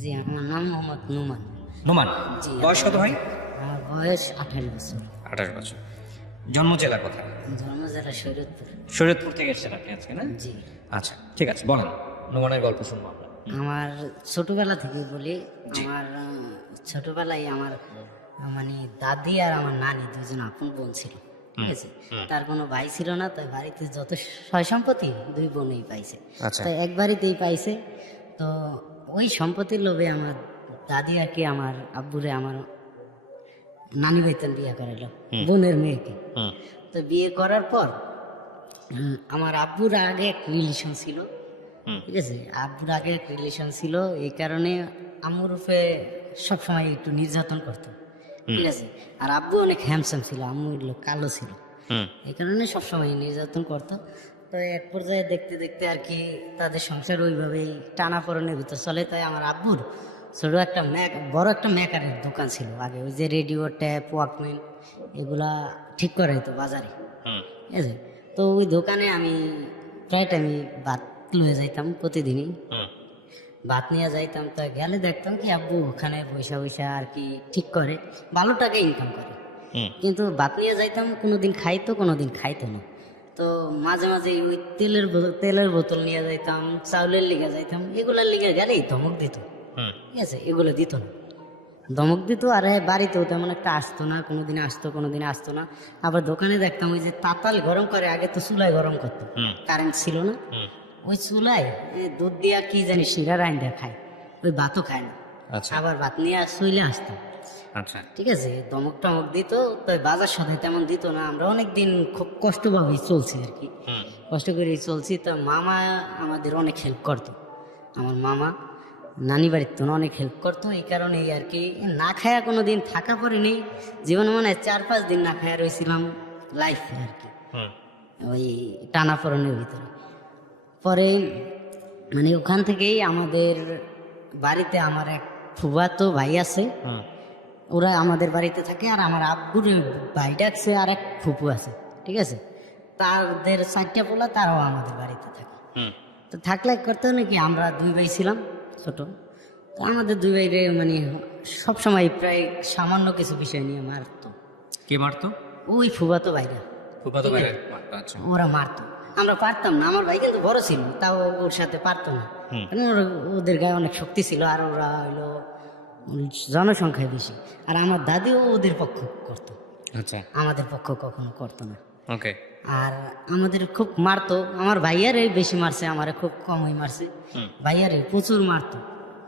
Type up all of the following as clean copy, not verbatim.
জি, আমার নাম মোহাম্মদ নুমান। নোমান। জি। বয়স কত ভাই? আমার বয়স 28 বছর। 28 বছর। জন্ম জেলা কোথায়? জন্ম জেলা শরীয়তপুর। শরীয়তপুর থেকে এসেছেন আপনি আজকে, না? জি। আচ্ছা, ঠিক আছে, বলেন। নোমানের গল্প শুনবো আমরা। আমার ছোটবেলা থেকে বলি, জি। আমার ছোটবেলায় আমার মানে দাদি আর আমার নানি দুজন আপন বোন ছিল, ঠিক আছে। তার কোনো ভাই ছিল না, তাই বাড়িতে যত সয় সম্পত্তি দুই বোনেই পাইছে। আচ্ছা। তো এক বাড়িতেই পাইছে। তো ওই সম্পত্তির লোভে আমার দাদি আর কি আমার আব্বুরে আমার নানি বাইতেন বিয়ে করাইলো বোনের মেয়েকে। তো বিয়ে করার পর আমার আব্বুর আগে এক রিলেশন ছিল, ঠিক আছে। আব্বুর আগে এক রিলেশন ছিল, এই কারণে আম্মুর উপরে সবসময় একটু নির্যাতন করতো, ঠিক আছে। আর আব্বু অনেক হ্যান্ডসাম ছিল, আম্মু হলো কালো ছিল, এই কারণে সবসময় নির্যাতন করতো। তো এক পর্যায়ে দেখতে দেখতে আর কি তাদের সংসার ওইভাবেই টানাপোড়েনের ভিতর চলে। তাই আমার আব্বুর ছোট একটা বড় একটা মেকারের দোকান ছিল আগে, ওই যে রেডিও, ট্যাপ, ওয়াকম্যান এগুলা ঠিক করাইতো বাজারে, ঠিক আছে। তো ওই দোকানে আমি প্রায় টাইমই ভাত লয়ে যাইতাম, প্রতিদিনই ভাত নিয়ে যাইতাম। তো গেলে দেখতাম কি আব্বু ওখানে বৈশা বৈশা আর কি ঠিক করে, ভালো টাকা ইনকাম করে। কিন্তু ভাত নিয়ে যাইতাম, কোনোদিন খাইতো কোনোদিন খাইতো না। তো মাঝে মাঝে ওই তেলের বোতল নিয়ে যাইতাম, চাউলের লিগে যাইতাম, এগুলার লিগে গেলেই ধমক দিত, ঠিক আছে। এগুলো দিত না, ধমক দিত। আর বাড়িতেও তেমন একটা আসতো না, কোনোদিন আসতো কোনোদিন আসতো না। আবার দোকানে দেখতাম ওই যে তাতাল গরম করে, আগে তো চুলায় গরম করতো, কারেন্ট ছিল না, ওই চুলায় দুধ দিয়া কি জানি শিরা রাইন দেয়া খায়, ওই ভাতও খায় না। আচ্ছা। আবার ভাত নিয়ে চলে আসতো, আচ্ছা। ঠিক আছে। ধমক টমক দিত। তো বাজার সদাই তেমন দিত না। আমরা অনেকদিন খুব কষ্টভাবেই চলছি আর কি, কষ্ট করেই চলছি। তো মামা আমাদের অনেক হেল্প করতো, আমার মামা নানি বাড়ির তো অনেক হেল্প করতো। এই কারণে আর কি না খায়া কোনো দিন থাকা পড়েনি জীবনে, মনে হয় 4-5 দিন না খায়া রয়েছিলাম লাইফে আর কি, ওই টানাপোড়েনের ভিতরে। পরে মানে ওখান থেকেই আমাদের বাড়িতে আমার এক ফুফাতো ভাই আছে, ওরা আমাদের বাড়িতে থাকে। আর আমার আব্বুর ভাই ডাকছে আর এক ফুপু আছে, ঠিক আছে। তাদের 4টা পোলা, তারাও আমাদের বাড়িতে থাকে। তো থাকলে করতে নাকি আমরা 2 ভাই ছিলাম ছোট। তো আমাদের 2 ভাইরে মানে সবসময় প্রায় সামান্য কিছু বিষয় নিয়ে মারতো। কে মারতো? ওই ফুফাতো ভাইরা, ফুফাতো ভাইরা মারতো? আচ্ছা। ওরা মারতো, আমরা পারতাম না। আমার ভাই কিন্তু বড় ছিল, তাও ওর সাথে পারতো না, কারণ ওদের গায়ে অনেক শক্তি ছিল। আর ওরা হইলো জনসংখ্যায় বেশি। আর আমার দাদিও ওদের পক্ষ করতো, আচ্ছা। আমাদের পক্ষ কখনো করতো না। ওকে। আর আমাদের খুব মারতো। আমার ভাইয়ারে বেশি মারছে, আমারে খুব কমই মারছে। ভাইয়ারে প্রচুর মারতো।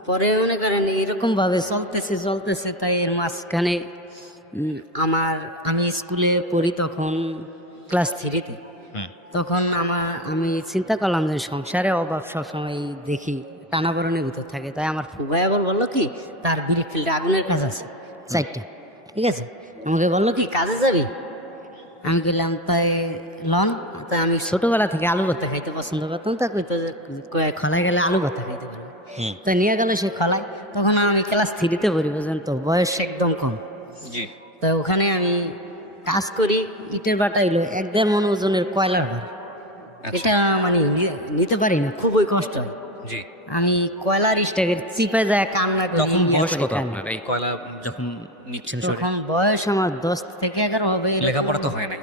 পরে মনে করেন এরকম ভাবে চলতেছে চলতেছে, তাই এর মাঝখানে আমি স্কুলে পড়ি তখন ক্লাস 3-তে। তখন আমি চিন্তা করলাম যে সংসারে অভাব সবসময় দেখি, টানাপোড়েনের ভিতর থাকে। তাই আমার ফুবাইয়া বললো কি তার বিড়ি ফিল্ডে আগুনের কাজ আছে 4টা, ঠিক আছে। আমাকে বললো কি কাজে যাবি, আমি বললাম তাই লন। তাই আমি ছোটবেলা থেকে আলু ভর্তা খাইতে পছন্দ করতাম। তা কইতো যে খলায় গেলে আলু ভর্তা খাইতে পারবে। তাই নিয়ে গেল সে খলায়। তখন আমি ক্লাস 3-তে পড়ি, বুঝলেন তো, বয়স একদম কম। জি। তো ওখানে আমি কাজ করি, ইটের বাটা হইলো 1-1.5 মণ ওজনের কয়লার ভার। এটা মানে নিতে পারি না, খুবই কষ্ট হয়। জি। আমি কয়লার স্টাকের চিপে যায় কান্না করি। তখন বয়স কত আপনার, এই কয়লা যখন নিচ্ছেন? তখন বয়স আমার 10 থেকে 11 হবে। লেখাপড়া তো হয় নাই?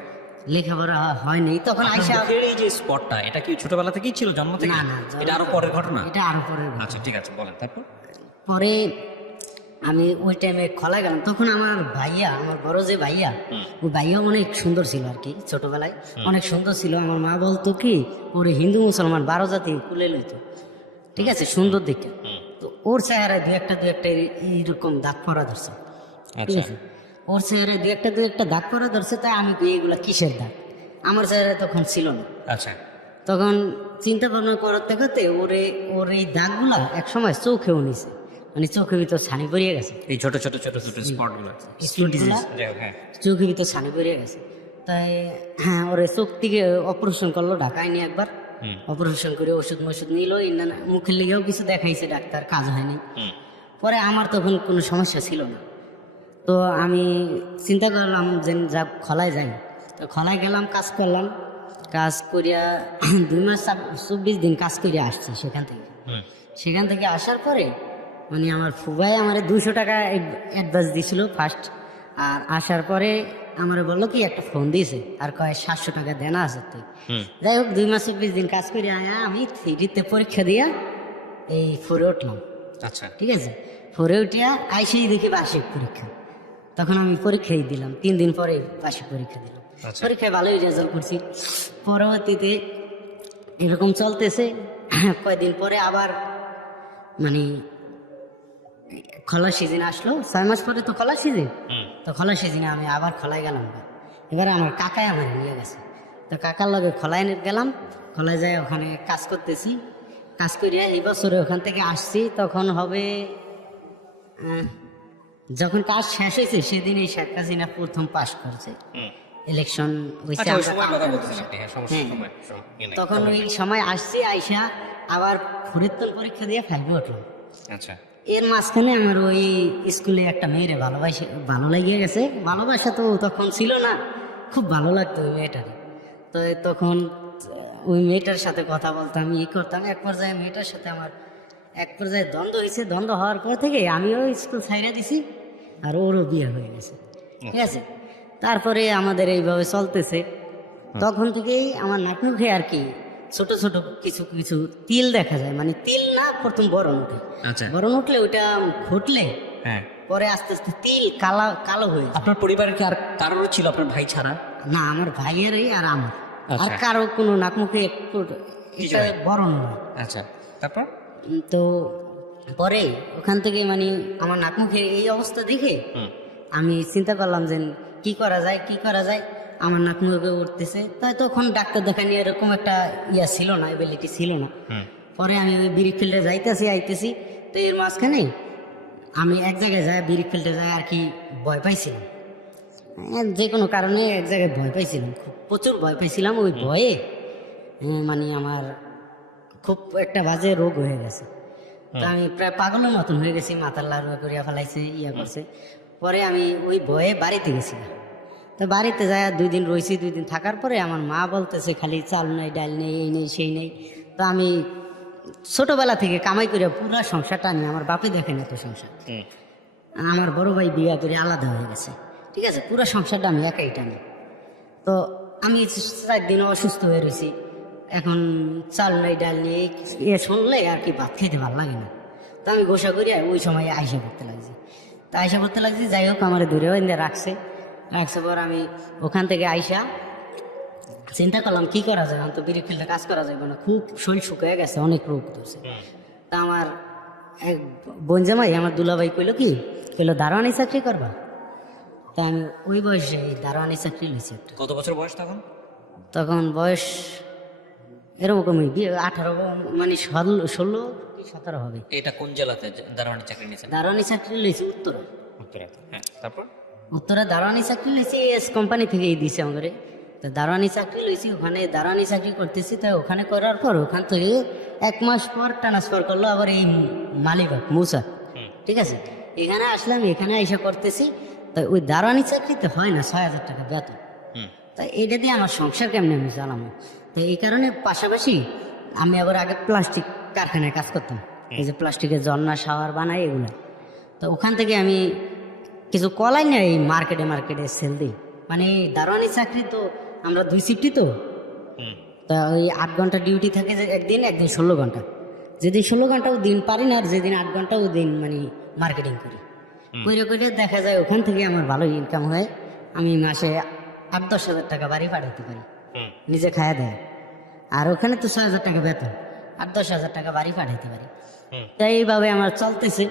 লেখাপড়া হয়নি তখন। আইসা এই যে স্পটটা, এটা কি ছোটবেলা থেকেই ছিল, জন্ম থেকে? না না, এটা আরো পরের ঘটনা? এটা আরো পরের ঘটনা। আচ্ছা, ঠিক আছে, বলেন। তারপর পরে আমি ওই টাইমে খোলা গেলাম। তখন আমার ভাইয়া, আমার বড় যে ভাইয়া, ওই ভাইয়া অনেক সুন্দর ছিল আর কি, ছোটবেলায় অনেক সুন্দর ছিল। আমার মা বলতো কি ওরে হিন্দু মুসলমান 12 জাতি কুলে লইতো, ঠিক আছে, সুন্দর দেখে। তো ওর চেহারায় দু একটা এইরকম দাগ পরা ধরছে, ঠিক আছে। ওর চেহারায় দু একটা দাগ পরা ধরছে। তাই আমি এগুলা কিসের দাগ, আমার চেহারায় তখন ছিল না। আচ্ছা। তখন চিন্তা ভাবনা করার দেখাতে ওর এই দাগগুলা এক সময় চোখেও নিছে, মানে চোখের ভিতর ছানি পড়িয়ে গেছে। এই ছোট ছোট ছোট ছোট স্পটগুলো, হ্যাঁ, চোখের ভিতর ছানি পড়িয়ে গেছে। তাই হ্যাঁ, ওর চোখ থেকে অপারেশন করলো, ঢাকায় নিয়ে একবার অপারেশন করে ওষুধ মষুধ নিল। মুখের লিগেও কিছু দেখাইছে ডাক্তার, কাজ হয়নি। পরে আমার তখন কোনো সমস্যা ছিল না। তো আমি চিন্তা করলাম যে যা খলায় যাই। তো খলায় গেলাম, কাজ করলাম। কাজ করিয়া 2 মাস 24 দিন কাজ করিয়া আসছি সেখান থেকে। আসার পরে মানে আমার ফুবাই আমার 200 টাকা অ্যাডভান্স দিছিল ফার্স্ট, আর আসার পরে আমার বললো কি একটা ফোন দিয়েছে আর কয় 700 টাকা দেনা আছে তুই। যাই হোক 2 মাস 20 দিন কাজ করে আয়া আমি 3D-তে পরীক্ষা দিয়া এই 4-এ উঠলাম। আচ্ছা ঠিক আছে, 4-এ উঠিয়া আইসেই দেখি বার্ষিক পরীক্ষা। তখন আমি পরীক্ষাই দিলাম, 3 দিন পরে বার্ষিক পরীক্ষা দিলাম। আচ্ছা। পরীক্ষায় ভালোই রেজাল্ট করছি। পরবর্তীতে এরকম চলতেছে, কয়েকদিন পরে আবার মানে খোলা সিজন আসলো, 6 মাস পরে তো খোলা সিজন। তো খোলা সিজনে আমি আবার খোলায় গেলাম। এবারে আমার কাকাই আমার নিয়ে গেছে, তো কাকার লগে খোলায় গেলাম। খোলায় যায় ওখানে কাজ করতেছি, কাজ করিয়া এই বছরে ওখান থেকে আসছি। তখন হবে যখন কাজ শেষ হয়েছে সেদিন এই শেখ হাসিনা প্রথম পাশ করছে, ইলেকশন হয়েছে। আচ্ছা, ওই সময়ের কথা বলতেছেন আপনি? হ্যাঁ, সমস্যা হ্যাঁ। সময় তখন ওই সময় আসছি, আইসা আবার ফরিদপুর পরীক্ষা দিয়ে 5-এ উঠলাম। আচ্ছা এর মাঝখানে আমার ওই স্কুলে একটা মেয়েরে ভালো লাগিয়ে গেছে। ভালোবাসা তো তখন ছিল না, খুব ভালো লাগতো ওই মেয়েটারে। তো তখন ওই মেয়েটার সাথে কথা বলতাম, ই করতাম। এক পর্যায়ে মেয়েটার সাথে আমার দ্বন্দ্ব হয়েছে। দ্বন্দ্ব হওয়ার পর থেকে আমিও স্কুল ছাইড়া দিছি, আর ওরও বিয়ে হয়ে গেছে। ঠিক আছে, তারপরে আমাদের এইভাবে চলতেছে। তখন থেকেই আমার নাক মুখে আর কি ছোট ছোট কিছু কিছু তিল দেখা যায়, মানে তিল না, প্রথম বরণ উঠে। আচ্ছা বরণ উঠলে ওইটা ঘটলে হ্যাঁ। পরে আস্তে আস্তে তিল কালো হয়ে যায়। আপনার পরিবারের কি আর কারোর ছিল আপনার ভাই ছাড়া? না, আমার ভাইয়েরই আর আমার, আর আচ্ছা। কারো কোনো নাক মুখে একটু এটা হয়? বরণ হয়। আচ্ছা, তারপর? তো পরে ওখান থেকে মানে আমার নাক মুখে এই অবস্থা দেখে আমি চিন্তা করলাম যে কি করা যায়। আমার নাক মুখে উঠতেছে, তাই তখন ডাক্তার দেখানি এরকম একটা ছিল না, এবিলিটি ছিল না। পরে আমি ওই ব্রিক ফিল্ডে আইতেছি। তো এর মাঝখানে আমি এক জায়গায় যাই, ব্রিক ফিল্ডে যাই আর কি ভয় পাইছিলাম। যে কোনো কারণে এক জায়গায় ভয় পাইছিলাম, প্রচুর ভয় পাইছিলাম। ওই ভয়ে মানে আমার খুব একটা বাজে রোগ হয়ে গেছে। তো আমি প্রায় পাগলের মতন হয়ে গেছি, মাথার লাড়ুয়া করিয়া ফেলাইছে, করছে। পরে আমি ওই ভয়ে বাড়িতে গেছিলাম। তো বাড়িতে যায় 2 দিন রয়েছি। 2 দিন থাকার পরে আমার মা বলতেছে খালি চাল নাই, ডাল নেই, এই নেই সেই নেই। তো আমি ছোটবেলা থেকে কামাই করিয়া পুরো সংসারটা নিয়ে, আমার বাপে দেখেন এত সংসার। আমার বড় ভাই বিয়া করে আলাদা হয়ে গেছে। ঠিক আছে, পুরো সংসারটা আমি একাই টানি। তো আমি 4 দিন অসুস্থ হয়ে রয়েছি। এখন চাল নাই, ডাল নেই, শুনলে আর কি ভাত খেতে ভালো লাগে না। তো আমি গোসা করি ওই সময় আইসা করতে লাগছি। যাই হোক, আমার দূরেও রাখছে পর আমি ওখান থেকে আইসা চিন্তা করলাম কি করা যায়। তো বিড়ি ফিল্ডে কাজ করা যাবে না, খুব শরীর শুকিয়ে গেছে, অনেক রোগ ধরছে। তা আমার এক বোন জামাই, আমার দুলাভাই কইলো দারোয়ানি চাকরি করবা। তা আমি ওই বয়সে দারোয়ানি চাকরি লইছি একটা। কত বছর বয়স তখন? তখন বয়স এরকমই 18, মানে 16 কি 17 হবে। এটা কোন জেলাতে দারোয়ানি চাকরি নিয়েছেন? দারোয়ানি চাকরি লইছি উত্তরা। হ্যাঁ, তারপর? উত্তরা দারোয়ানি চাকরি লইছি, এস কোম্পানি থেকেই দিছে আমাদের। তো দারোয়ানি চাকরি লইছি, ওখানে দারোয়ানি চাকরি করতেছি। তাই ওখানে করার পর ওখান থেকে 1 মাস পর ট্রান্সফার করলো আবার এই মালিবাগ মুসা। ঠিক আছে, এখানে আসলাম, এখানে এসে করতেছি। তাই ওই দারোয়ানি চাকরিতে হয় না 6,000 টাকা বেতন। তাই এটা দিয়ে আমার সংসার কেমনে আমি চালামো। তো এই কারণে পাশাপাশি আমি আবার আগে প্লাস্টিক কারখানায় কাজ করতাম, এই যে প্লাস্টিকের জন্না শাওয়ার বানাই এগুলো। তো ওখান থেকে আমি কিছু কলাই না এই মার্কেটে সেল দিই। মানে দারোয়ানি চাকরি তো আমরা 2 শিফটই তো। তা ওই 8 ঘন্টা ডিউটি থাকে, যে একদিন 16 ঘন্টা। যেদিন 16 ঘন্টা ওই দিন পারি না, আর যেদিন 8 ঘন্টা ওই দিন মানে মার্কেটিং করি। করে দেখা যায় ওখান থেকে আমার ভালো ইনকাম হয়। আমি মাসে 8-10 হাজার টাকা বাড়ি পাঠাতে পারি, নিজে খায়া দেয়। আর ওখানে তো 6,000 টাকা বেতন, 8-10 হাজার টাকা বাড়ি পাঠাইতে পারি। তাই এইভাবে আমার চলতেছে।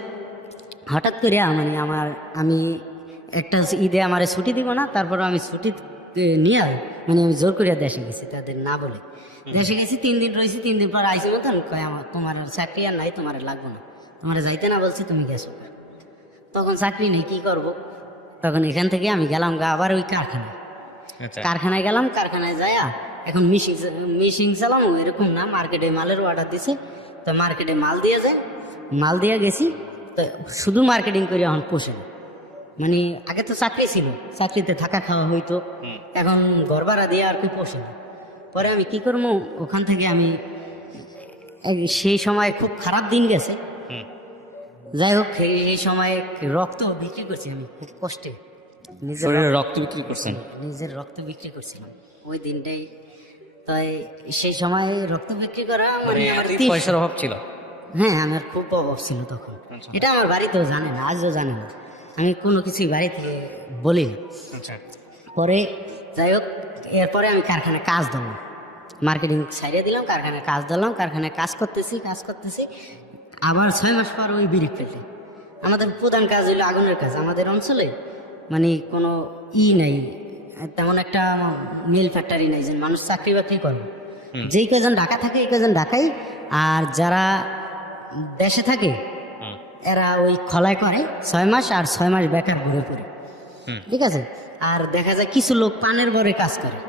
হঠাৎ করে আমি একটা ঈদে আমার ছুটি দিব না, তারপর আমি ছুটি নিয়ে মানে আমি জোর করিয়া দেশে গেছি, তাদের না বলে দেশে গেছি। 3 দিন রয়েছি। 3 দিন পর আইসি মতন কয় তোমার আর চাকরি আর নাই, তোমার লাগবো না, তোমার যাইতে না বলছি, তুমি গেছো। তখন চাকরি নেই, কি করব। তখন এখান থেকে আমি গেলাম আবার ওই কারখানায় গেলাম। কারখানায় যাইয়া এখন মিশিং চালাম, এরকম না, মার্কেটে মালের অর্ডার দিছে। তো মার্কেটে মাল দিয়ে গেছি। তো শুধু মার্কেটিং করে এখন পোষে না। মানে আগে তো চাকরি ছিল, চাকরিতে থাকা খাওয়া হইতো, এখন ঘর ভাড়া দিয়ে আর কি পোষে না। পরে আমি কি করবো, ওখান থেকে আমি সেই সময় খুব খারাপ দিন গেছে। যাই হোক এই সময় রক্ত বিক্রি করছি আমি খুব কষ্টে, নিজের শরীরে রক্ত বিক্রি করছেন? নিজের রক্ত বিক্রি করছিলাম ওই দিনটাই। তাই সেই সময় রক্ত বিক্রি করা মানে আমার পয়সার অভাব ছিল? হ্যাঁ, আমার খুব অভাব ছিল তখন। আচ্ছা। এটা আমার বাড়িতেও জানে না, আজও জানে না, আমি কোনো কিছুই বাড়ি থেকে বলি না। আচ্ছা। পরে যাই হোক এরপরে আমি কারখানায় কাজ দিলাম, মার্কেটিং সাইডে দিলাম, কারখানায় কাজ দিলাম, কারখানায় কাজ করতেছি। আবার 6 মাস পর ওই বিড়ি ফেলতে আমাদের প্রধান কাজ হইলো আগুনের কাজ। আমাদের অঞ্চলে মানে কোনো নাই, তেমন একটা মিল ফ্যাক্টরি নাই যে মানুষ চাকরি বাকরি করবে। যেই কজন ঢাকা থাকে এই কজন ঢাকাই, আর যারা দেশে থাকে এরা ওই খলায় করে 6 মাস, আর 6 মাস বেকার ঘুরে পড়ে। ঠিক আছে। আর দেখা যায় কিছু লোক পানের বরে কাজ করে,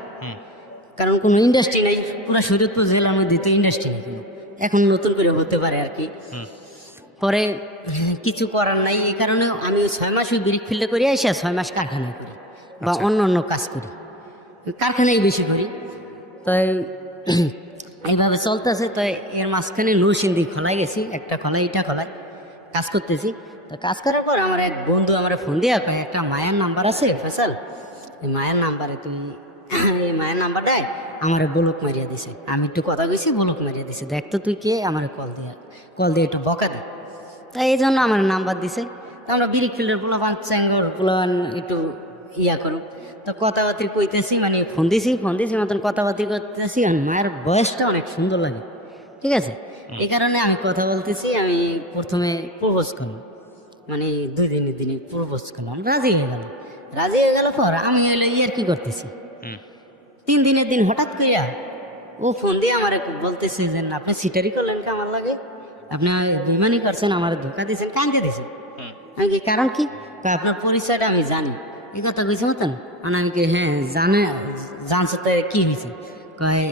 কারণ কোনো ইন্ডাস্ট্রি নাই, পুরো শরীয়তপুর জেলার মধ্যে তো ইন্ডাস্ট্রি নেই কোনো, এখন নতুন করে হতে পারে আর কি। পরে কিছু করার নাই, এই কারণে আমি ওই 6 মাস ওই ব্রিক ফিল্ডে করে এসে 6 মাস কারখানায় করি বা অন্য কাজ করি, কারখানায় বেশি করি। তো এইভাবে চলতেছে। তো এর মাঝখানে নৌসিন্দি খোলাই গেছি, একটা খোলাই ইটা খোলাই কাজ করতেছি। তো কাজ করার পর আমার এক বন্ধু আমার ফোন দিয়ে কয় একটা মায়ের নাম্বার আছে ফেসাল, এই মায়ের নাম্বারে তুই এই মায়ের নাম্বারটায় আমার ব্লক মারিয়া দিছে। আমি একটু কথা কইছি, ব্লক মারিয়া দিছে, দেখ তো তুই কে, আমার কল দিয়ে একটু বকা দে। তাই এই জন্য আমার নাম্বার দিছে। তো আমরা ব্রিক ফিল্ডের পোলাপান চ্যাঙ্গর পোলাপান একটু ইয়া করুক, তো কথাবার্তি কইতেছি, মানে ফোন দিছি মতন কথাবার্তি করতেছি। আর মায়ের বয়সটা অনেক সুন্দর লাগে, ঠিক আছে, এই কারণে আমি কথা বলতেছি। আমি প্রথমে প্রপোজ করলাম, মানে 2 দিনে প্রপোজ করলাম, রাজি হয়ে গেল পর আমি হইলো ইয়ার কি করতেছি। 3 দিনের দিন হঠাৎ কইরা ও ফোন দিয়ে আমার বলতেছে যে আপনি সিটারি করলেন কি আমার লাগে, আপনি বেমানি করছেন, আমার ধোকা দিয়েছেন, কান্দে দিয়েছেন। আমি কি কারণ কি, আপনার পরিচয়টা আমি জানি, এই কথা কইছে মতন। মানে আমি কি হ্যাঁ জানছো তো কি হয়েছে, কয়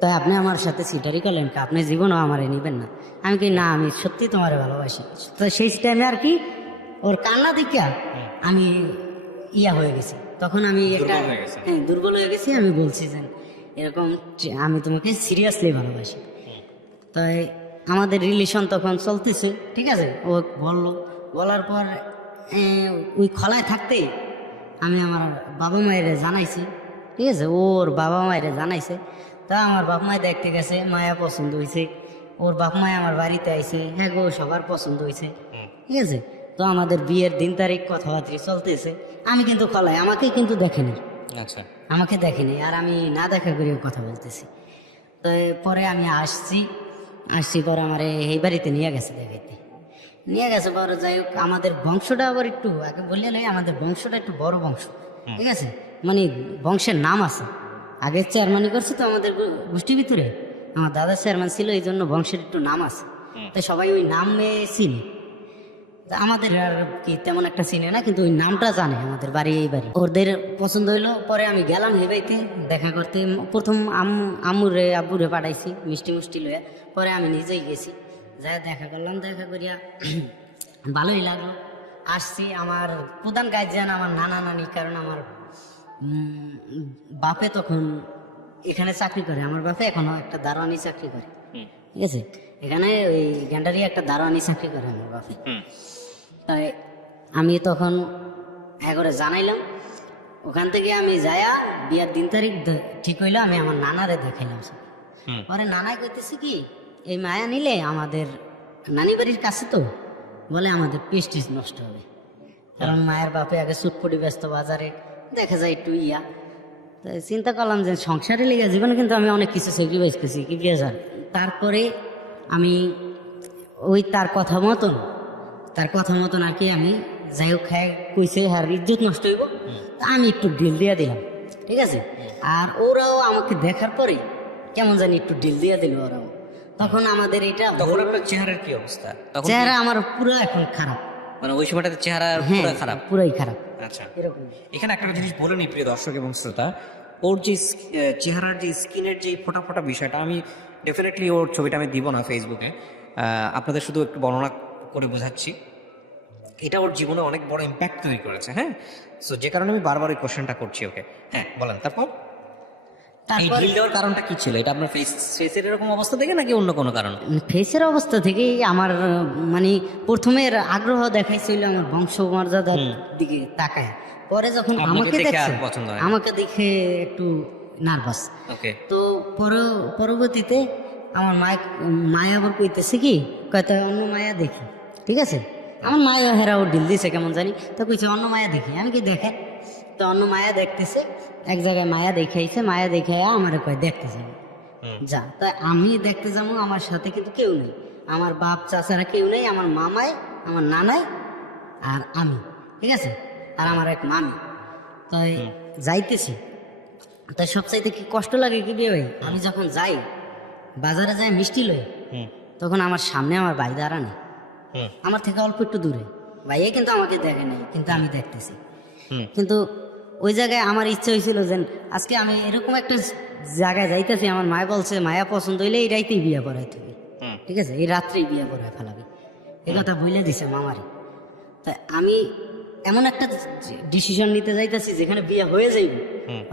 তাই আপনি আমার সাথে সিটারি করলেন কি, আপনি জীবনও আমারে নিবেন না। আমি কি না, আমি সত্যি তোমার ভালোবাসি। তো সেই টাইমে আর কি ওর কান্না দেখিয়া আমি ইয়া হয়ে গেছি, তখন আমি একটা দুর্বল হয়ে গেছি। আমি বলছি যে এরকম আমি তোমাকে সিরিয়াসলি ভালোবাসি। তাই আমাদের রিলেশন তখন চলতেছে, ঠিক আছে। ও বলার পর ওই খলায় থাকতে আমি আমার বাবা মায়ের জানাইছি, ঠিক আছে, ওর বাবা মায়ের জানাইছে। তা আমার বাপ মায় দেখতে গেছে, মায়া পছন্দ হয়েছে, ওর বাপ মায় আমার বাড়িতে আইছে, হ্যাঁ গো সবার পছন্দ হয়েছে, ঠিক আছে। তো আমাদের বিয়ের দিন তারিখ কথাবার্তা চলতেছে। আমি কিন্তু খলায়, আমাকে কিন্তু দেখেনি। আচ্ছা। আমাকে দেখেনি, আর আমি না দেখা করেও কথা বলতেছি। তো পরে আমি আসছি পরে আমার এই বাড়িতে নিয়ে গেছে পরে। যাই হোক আমাদের বংশটা আবার একটু আগে বললে নয়, আমাদের বংশটা একটু বড় বংশ, ঠিক আছে, মানে বংশের নাম আছে। আগে চেয়ারম্যানই করছে তো আমাদের গোষ্ঠীর ভিতরে, আমার দাদা চেয়ারম্যান ছিল, এই জন্য বংশের একটু নাম আছে, তাই সবাই ওই নামে চিনি। আমাদের আর কি তেমন একটা চিনে না, কিন্তু ওই নামটা জানে, আমাদের বাড়ি এই বাড়ি। ওদের পছন্দ হইলো, পরে আমি গেলাম হেবাইতে দেখা করতে। প্রথম আব্বুরে পাঠাইছি মিষ্টি লইয়া, পরে আমি নিজেই গেছি, যাই দেখা করলাম। দেখা করিয়া ভালোই লাগলো। আসছি, আমার প্রধান গার্জিয়ান আমার নানা নানি, কারণ আমার বাপে তখন এখানে চাকরি করে, আমার বাপে এখনো একটা দারোয়ানি চাকরি করে, ঠিক আছে, এখানে ওই গ্যান্ডারি একটা দারোয়ানি চাকরি করে আমার বাপে। তাই আমি তখন করে জানাইলাম, ওখান থেকে আমি যায়া বিয়ার দিন তারিখ ঠিক হইলো, আমি আমার নানারে দেখাইলাম। পরে নানাই কইতেছি কি, এই মায়া নিলে আমাদের নানি বাড়ির কাছে তো, বলে আমাদের পেস্টিজ নষ্ট হবে, কারণ মায়ের বাপে আগে সুটপুটি ব্যস্ত বাজারে, দেখা যায় একটু ইয়া। তাই চিন্তা করলাম যে সংসারে লেগে জীবনে কিন্তু আমি অনেক কিছু স্যাক্রিফাইস করছি, কি বিয়াজার। তারপরে আমি ওই তার কথা মতন আর কি আমি যাই হোক খাই কইছে, আর ইজ্জত নষ্ট হইব, আমি একটু ডিল দিয়া দিলাম, ঠিক আছে। আর ওরাও আমাকে দেখার পরে কেমন জানি একটু ডিল দিয়া দিল ওরাও। তখন আমাদের এটা, তখন আপনার চেহারার কি অবস্থা? চেহারা আমার পুরো এখন খারাপ, মানে ওই সময়টাতে চেহারা হ্যাঁ পুরো খারাপ, পুরাই খারাপ। আচ্ছা, এরকম। এখানে একটা জিনিস বলে নিই প্রিয় দর্শক এবং শ্রোতা, ওর যে চেহারার যে স্কিনের যে ফোটা বিষয়টা, আমি ডেফিনেটলি ওর ছবিটা আমি দিব না ফেসবুকে, আপনাদের শুধু একটু বর্ণনা করে বোঝাচ্ছি। এটা ওর জীবনে অনেক বড় ইম্প্যাক্ট তৈরি করেছে, হ্যাঁ। সো যে কারণে আমি বারবার ওই কোশ্চেনটা করছি ওকে। হ্যাঁ বলেন, তারপর? এই তারপর ঢিল দেওয়ার কারণটা কি ছিল? এটা আপনার ফেসের এরকম অবস্থা থেকে নাকি অন্য কোনো কারণ? ফেসের অবস্থা থেকেই আমার মানে প্রথমে আগ্রহ দেখাইছিল আমার বংশমর্যাদার দিকে তাকায়, পরে যখন আপনাকে আমাকে দেখে আর দেখছে পছন্দ হয় না? আমাকে দেখে একটু নার্ভাস। ওকে। তো পরবর্তীতে আমার মায়া আবার কইতেছে কি কয়টা অন্য মায়া দেখি, ঠিক আছে, আমার মায়া হেরাও ঢিল দিছে কেমন জানি, তো কইছে অন্য মায়া দেখি, আমি কি দেখে, তো অন্য মায়া দেখতেছে, এক জায়গায় মায়া দেখাইছে, মায়া দেখাইয়া আমার কয় দেখতে যাবো, যা, তাই আমি দেখতে যাবো, আমার সাথে কিন্তু কেউ নেই, আমার বাপ চাচারা কেউ নেই, আমার মামাই, আমার নানাই আর আমি, ঠিক আছে, আর আমার এক মামি, তাই যাইতেছি। তাই সবচাইতে কি কষ্ট লাগে কি বিয়ে ভাই, আমি যখন যাই বাজারে যাই মিষ্টি লই, তখন আমার সামনে আমার ভাই দাঁড়ানি, আমার থেকে অল্প একটু দূরে, ভাইয়া কিন্তু আমাকে দেখে নাই, কিন্তু আমি দেখতেছি। কিন্তু ওই জায়গায় আমার ইচ্ছা হয়েছিল যে আজকে আমি এরকম একটা জায়গায় যাইতেছি, আমার মায়া বলছে মায়া পছন্দ হইলে এই রাইতেই বিয়ে পড়াই তুমি, ঠিক আছে, এই রাত্রেই বিয়ে পড়ায় ফেলাবি, এই কথা বলে দিছে মামারে। তাই আমি এমন একটা ডিসিশন নিতে যাইতেছি যেখানে বিয়ে হয়ে যাইব,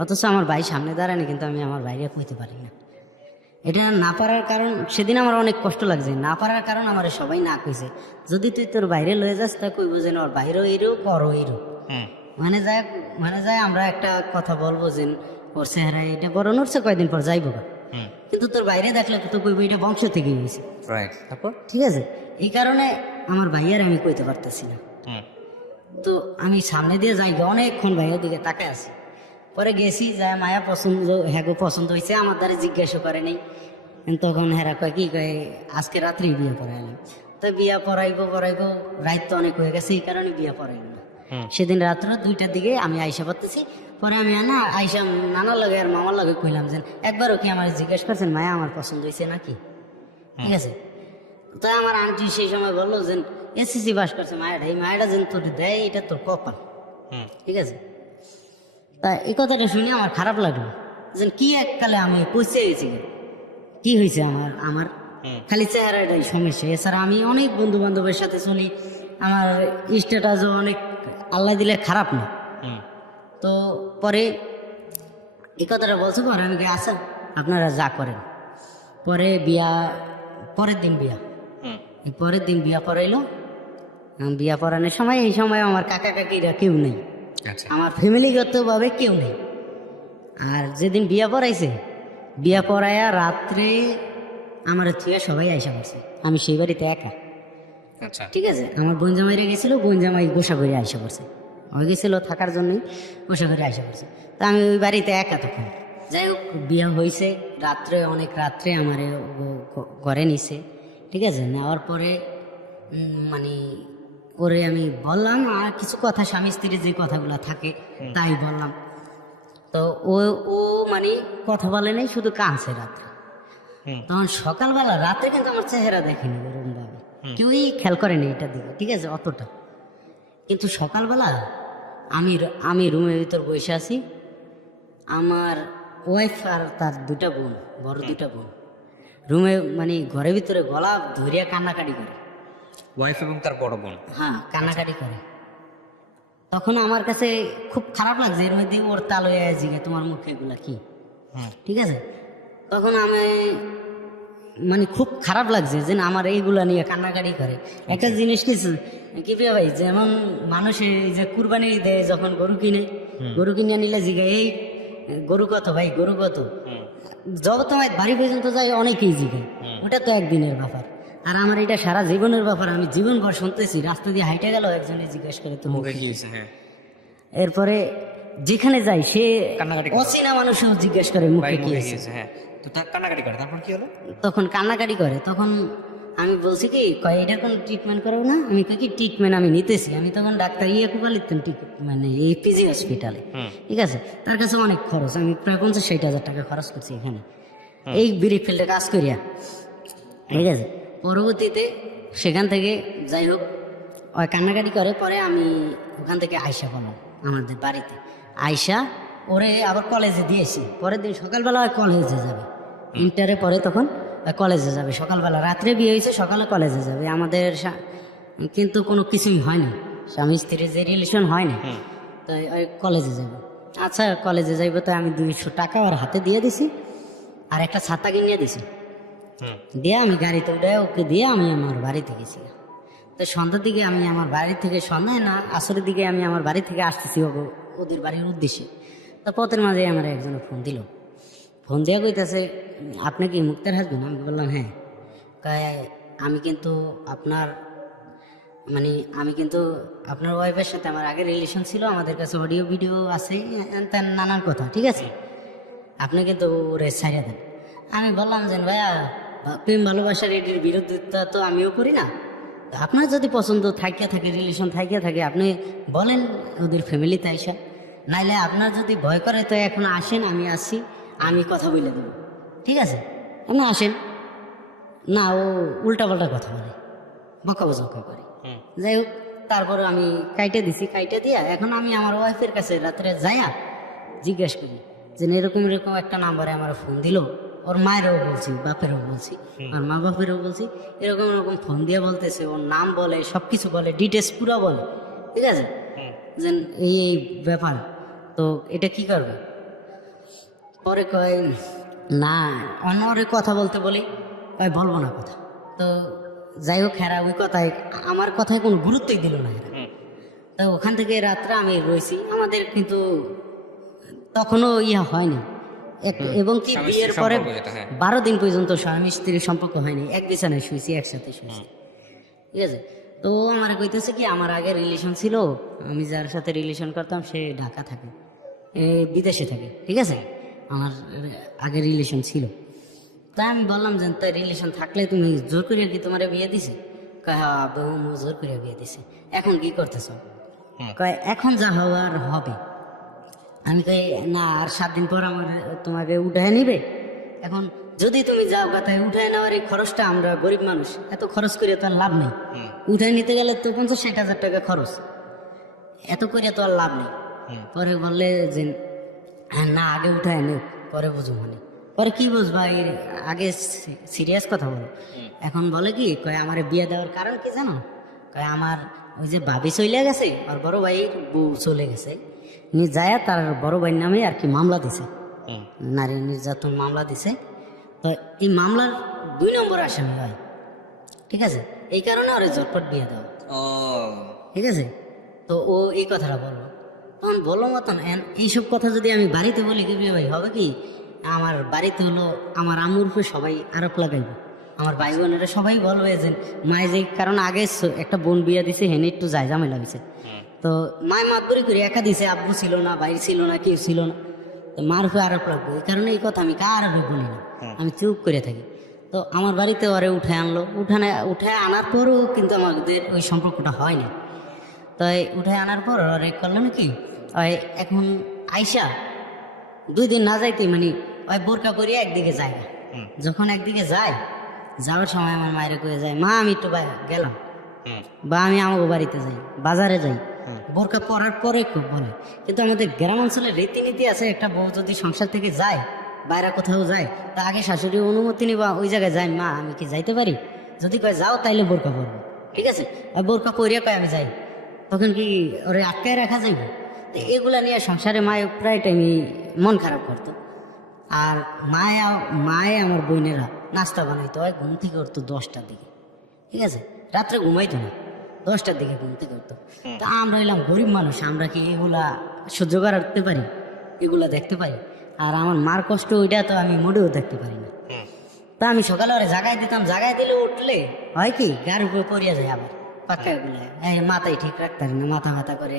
অথচ আমার ভাই সামনে দাঁড়ানি, কিন্তু আমি আমার বাইরে কইতে পারি না। এটা না পারার কারণ, সেদিন আমার অনেক কষ্ট লাগছে, না পারার কারণ আমার সবাই না কইছে, যদি তুই তোর বাইরে লয়ে যাস তা কইব যে ওর বাইরেও এইরো করো এইরো, মানে যায় আমরা একটা কথা বলবো যে ওর চেহারা এটা বড় নড়ছে, কয়দিন পর যাইবো, কিন্তু তোর বাইরে দেখলে তো কইবো এটা বংশ থেকেই হয়েছে, রাইট। তারপর ঠিক আছে, এই কারণে আমার ভাইয়ার আমি কইতে পারতেছি না। তো আমি সামনে দিয়ে যাই, অনেকক্ষণ ভাইয়ের দিকে তাকায় আছি, পরে গেছি, যায় মায়া পছন্দ, হ্যাঁ পছন্দ হয়েছে, আমার দ্বারা জিজ্ঞাসা করে নেই, তখন হেরা কয় কি কয় আজকে রাত্রেই বিয়ে পড়াইলাম, তো বিয়া পড়াইবো রাত তো অনেক হয়ে গেছে, এই কারণে বিয়া পড়াইব না। সেদিন রাত্র 2টার দিকে আমি আইসা পড়তেছি, পরে আমি না আইসা নানার লাগে আর মামার লাগে কইলাম যে একবারও কি আমার জিজ্ঞেস করছেন মায়া আমার পছন্দ হয়েছে নাকি, ঠিক আছে, তো আমার আন্টি সেই সময় বললো যে এসএসসি পাস করছে মায়াটা, এই মায়াটা যেন তোর দেয় এটা তোর কপাল, ঠিক আছে। তা এই কথাটা শুনে আমার খারাপ লাগলো যে কি এককালে আমি পৌঁছে গেছি, কি হয়েছে আমার খালি চেহারাটাই সমস্যা, এছাড়া আমি অনেক বন্ধু বান্ধবের সাথে চলি, আমার স্ট্যাটাসও অনেক আল্লাহ দিলে খারাপ না। তো পরে এই কথাটা বলছো, পরে আমি আচ্ছা আপনারা যা করেন, পরে পরের দিন বিয়া পড়াইলো, বিয়া পড়ানোর সময় এই সময় আমার কাকা কাকিরা কেউ নেই, আমার ফ্যামিলিগতভাবে কেউ নেই, আর যেদিন বিয়া পড়াইছে, বিয়া পড়াইয়া রাত্রে আমার থেকে সবাই আইসা পড়ছে, আমি সেই বাড়িতে একা, ঠিক আছে, আমার বোন জামাইরা গেছিল, বোন জামাই গোসা করে আইসা পড়ছে, হয়ে গেছিল থাকার জন্যই গোসা করে আইসা পড়ছে, তা আমি ওই বাড়িতে একা তখন। যাই হোক বিয়া হয়েছে, রাত্রে অনেক রাত্রে আমার ঘরে নিছে, ঠিক আছে, নেওয়ার পরে মানে ওরে আমি বললাম আর কিছু কথা, স্বামী স্ত্রীর যে কথাগুলো থাকে তাই বললাম, তো ও মানে কথা বলে নাই, শুধু কাঁদছে রাত্রে। তখন সকালবেলা, রাত্রে কিন্তু আমার চেহারা দেখেনি এরকম ভাবে, কেউই খেয়াল করেনি এটা দিকে, ঠিক আছে, অতটা, কিন্তু সকালবেলা আমি রুমের ভিতর বসে আছি, আমার ওয়াইফ আর তার 2টা বোন, বড় 2টা বোন রুমে মানে ঘরের ভিতরে গলা ধরিয়া কান্নাকাটি করে, ওয়াইফ এবং তার বড় বোন, হ্যাঁ কান্নাকাটি করে। তখন আমার কাছে খুব খারাপ লাগছে, এর মধ্যে ওর তাল হয়ে জিগে তোমার মুখে এগুলা কি, ঠিক আছে, তখন আমি মানে খুব খারাপ লাগছে যে আমার এইগুলা নিয়ে কান্নাকাটি করে। একটা জিনিস কি প্রিয়া ভাই, যেমন মানুষের যে কুরবানি দেয় যখন গরু কিনে নিলে জিগে এই গরু কত ভাই, গরু কত, যত তোমার বাড়ি পর্যন্ত যায় অনেকেই জিগে, ওটা তো একদিনের ব্যাপার, আর আমার এটা সারা জীবনের ব্যাপার, আমি জীবনভর শুনতেছি, রাস্তা দিয়ে হাইটে গেল একজনে জিজ্ঞেস করে তো মুখে কি হয়েছে, এরপরে যেখানে যাই সে অচেনা মানুষও জিজ্ঞেস করে মুখে কি হয়েছে, তো তার কান্নাকাটি করে, তারপর কি হলো, তখন কান্নাকাটি করে, তখন আমি বলছি কি কয় এটা কোন ট্রিটমেন্ট করাবো না, আমি কই কি ট্রিটমেন্ট আমি নিতেছি, আমি তখন ডাক্তার ইয়াকুবা লিখতাম মানে এই পিজি হসপিটালে, ঠিক আছে, তার কাছে অনেক খরচ, আমি প্রায় 50-60 হাজার টাকা খরচ করছি এখানে এই ব্রিক ফিল্ডে কাজ করিয়া, ঠিক আছে। পরবর্তীতে সেখান থেকে যাই হোক ওই কান্নাকাটি করে, পরে আমি ওখান থেকে আয়সা বললাম আমাদের বাড়িতে, আয়সা ওরে আবার কলেজে দিয়েছি, পরের দিন সকালবেলা কলেজে যাবে, ইন্টারে পরে তখন কলেজে যাবে সকালবেলা, রাত্রে বিয়ে হয়েছে, সকালে কলেজে যাবে, আমাদের কিন্তু কোনো কিছুই হয়নি, স্বামী স্ত্রীর যে রিলেশন হয়নি, তাই কলেজে যাবে, আচ্ছা কলেজে যাইব, তো আমি 200 টাকা ওর হাতে দিয়ে দিছি আর একটা ছাতা কিনিয়ে দিছি। দিয়ে আমি গাড়িতে উঠে ওকে দিয়ে আমি আমার বাড়িতে গেছিলাম। তো সন্ধ্যার দিকে আমি আমার বাড়ি থেকে, সন্ধ্যায় না আসরের দিকে আমি আমার বাড়ি থেকে আসতেছি ওদের বাড়ির উদ্দেশ্যে। তো পথের মাঝে আমার একজন ফোন দিল। ফোন দিয়ে কইতেছে, আপনি কি মুক্তার হাসবেন? আমি বললাম হ্যাঁ। কয় আমি কিন্তু আপনার ওয়াইফের সাথে আমার আগে রিলেশন ছিল, আমাদের কাছে অডিও ভিডিও আছে, তেন নানান কথা, ঠিক আছে, আপনি কিন্তু ওরে ছাড়িয়ে দেন। আমি বললাম যে ভাইয়া, প্রেম ভালোবাসার এটির বিরোধিতা তো আমিও করি না, আপনার যদি পছন্দ থাকিয়া থাকে, রিলেশন থাকিয়া থাকে, আপনি বলেন ওদের ফ্যামিলিতে আইসা, নাইলে আপনার যদি ভয় করে তো এখন আসেন, আমি আসি, আমি কথা বলে দেবো, ঠিক আছে, আপনি আসেন। না, ও উল্টাপাল্টা কথা বলে, বকাবকা করে। যাই হোক, তারপরে আমি কাইটে দিছি, কাইটে দিয়া এখন আমি আমার ওয়াইফের কাছে রাত্রে যাইয়া জিজ্ঞেস করি যে এরকম এরকম একটা নাম্বারে আমার ফোন দিল, ওর মায়েরও বলছি, বাপেরও বলছি, আর মা বাপেরও বলছি, এরকম এরকম ফোন দিয়ে বলতেছে, ওর নাম বলে, সব কিছু বলে, ডিটেলস পুরো বলে, ঠিক আছে, যে এই এই ব্যাপার, তো এটা কি করবে? পরে কয় না, অন্যরে কথা বলতে বলি, কয় বলবো না কথা। তো যাই হোক, হেরা ওই কথায়, আমার কথায় কোনো গুরুত্বই দিল না হেরা। তো ওখান থেকে রাত্রে আমি রয়েছি, আমাদের কিন্তু তখনও ইয়া হয়নি, এবং কি বিয়ের পরে 12 দিন পর্যন্ত স্বামী স্ত্রীর সম্পর্ক হয়নি, এক বিছানায় শুয়েছি, একসাথে শুয়েছি, ঠিক আছে। তো ও আমার কইতেছে কি, আমার আগে রিলেশন ছিল, আমি যার সাথে রিলেশন করতাম সে ঢাকা থাকে, বিদেশে থাকে, ঠিক আছে, আমার আগে রিলেশন ছিল। তা আমি বললাম যে তাই রিলেশন থাকলে তুমি জোর করিয়া কি তোমার বিয়ে দিছে? কয় হ্যাঁ, বহু জোর করিয়া বিয়ে দিছে, এখন কি করতেছো? কয় এখন যা হওয়ার হবে। আমি কই না, আর 7 দিন পর আমার তোমাকে উঠায় নিবে, এখন যদি তুমি যাও কথায় উঠায় নেওয়ার এই খরচটা, আমরা গরিব মানুষ, এত খরচ করিয়া তো আর লাভ নেই, উঠায় নিতে গেলে তো 50-60 হাজার টাকা খরচ, এত করিয়া তো আর লাভ নেই। পরে বললে যে না, আগে উঠায় নে, পরে বুঝো মানে। পরে কি বুঝবা, আগে সিরিয়াস কথা বলো। এখন বলে কি, কয় আমার বিয়ে দেওয়ার কারণ কি জানো? কয় আমার ওই যে ভাবি চলে গেছে, আর বড় ভাইয়ের বউ চলে গেছে, যায় তার বড় ভাইয়ের নামে আর কি মামলা দিছে, নারী নির্যাতন মামলা দিছে। তো এই মামলার 2 নম্বর আসামি হয়, ঠিক আছে, এই কারণে ওরা জটপট বিয়ে দেওয়া, ঠিক আছে। তো ও এই কথাটা বললো, তখন বললো মতন এইসব কথা যদি আমি বাড়িতে বলি, কি ভাই হবে কি, আমার বাড়িতে হলো আমার আম্মুর উপরে সবাই আরোপ লাগাইবে, আমার ভাই বোনেরা সবাই বলবে যে মায়ে যে, কারণ আগে একটা বোন বিয়ে দিছে, হেনে একটু যায় ঝামেলা হয়েছে, তো মায় মাতবরি করে একা দিছে, আব্বু ছিল না, ভাই ছিল না, কেউ ছিল না, তো মার উপরে আরোপ লাগবে, এই কারণে এই কথা আমি কার বলি না, আমি চুপ করে থাকি। তো আমার বাড়িতে ওরে উঠে আনলো, উঠে আনার পরও কিন্তু আমাদের ওই সম্পর্কটা হয়নি। তাই উঠে আনার পর ওরে করলো নাকি, ওই এখন আইসা 2 দিন না যাইতে মানে ওই বোরকা করিয়া একদিকে যায় না, যখন একদিকে যায়, যাওয়ার সময় আমার মায়ের কয়ে যায়, মা আমি একটু গেলাম, বা আমি আমাকে বাড়িতে যাই, বাজারে যাই, বোরকা পরার পরে খুব বলে। কিন্তু আমাদের গ্রাম অঞ্চলের রীতিনীতি আছে, একটা বউ যদি সংসার থেকে যায়, বাইরে কোথাও যায়, তা আগে শাশুড়ি অনুমতি নিবা, ওই জায়গায় যায়, মা আমি কি যাইতে পারি? যদি কয় যাও, তাইলে বোরকা পরবো, ঠিক আছে, আর বোরকা পরিয়া কয় আমি যাই, তখন কি ওরে আটকায় রাখা যাইবে? তো এগুলা নিয়ে সংসারে মায়ে প্রায় টাইমই মন খারাপ করতো। আর মায়ে আমার বোনেরা নাস্তা বানাইতো, হয় ঘুম থেকে উঠতো 10টার দিকে, ঠিক আছে, রাত্রে ঘুমাইতো না, 10টার দিকে ঘুম থেকে উঠতো। তা আমরা হইলাম গরিব মানুষ, আমরা কি এগুলা সহ্য করতে পারি, এগুলা দেখতে পারি? আর আমার মার কষ্ট ওইটা তো আমি মোটেও দেখতে পারি না। তা আমি সকালে ওরে জাগাই দিতাম, জাগাই দিলে উঠলে হয় কি, গার উপরে পড়িয়া যায়, আবার পাক্কাগুলা মাথায় ঠিক রাখতে পারি না, মাথা ব্যথা করে,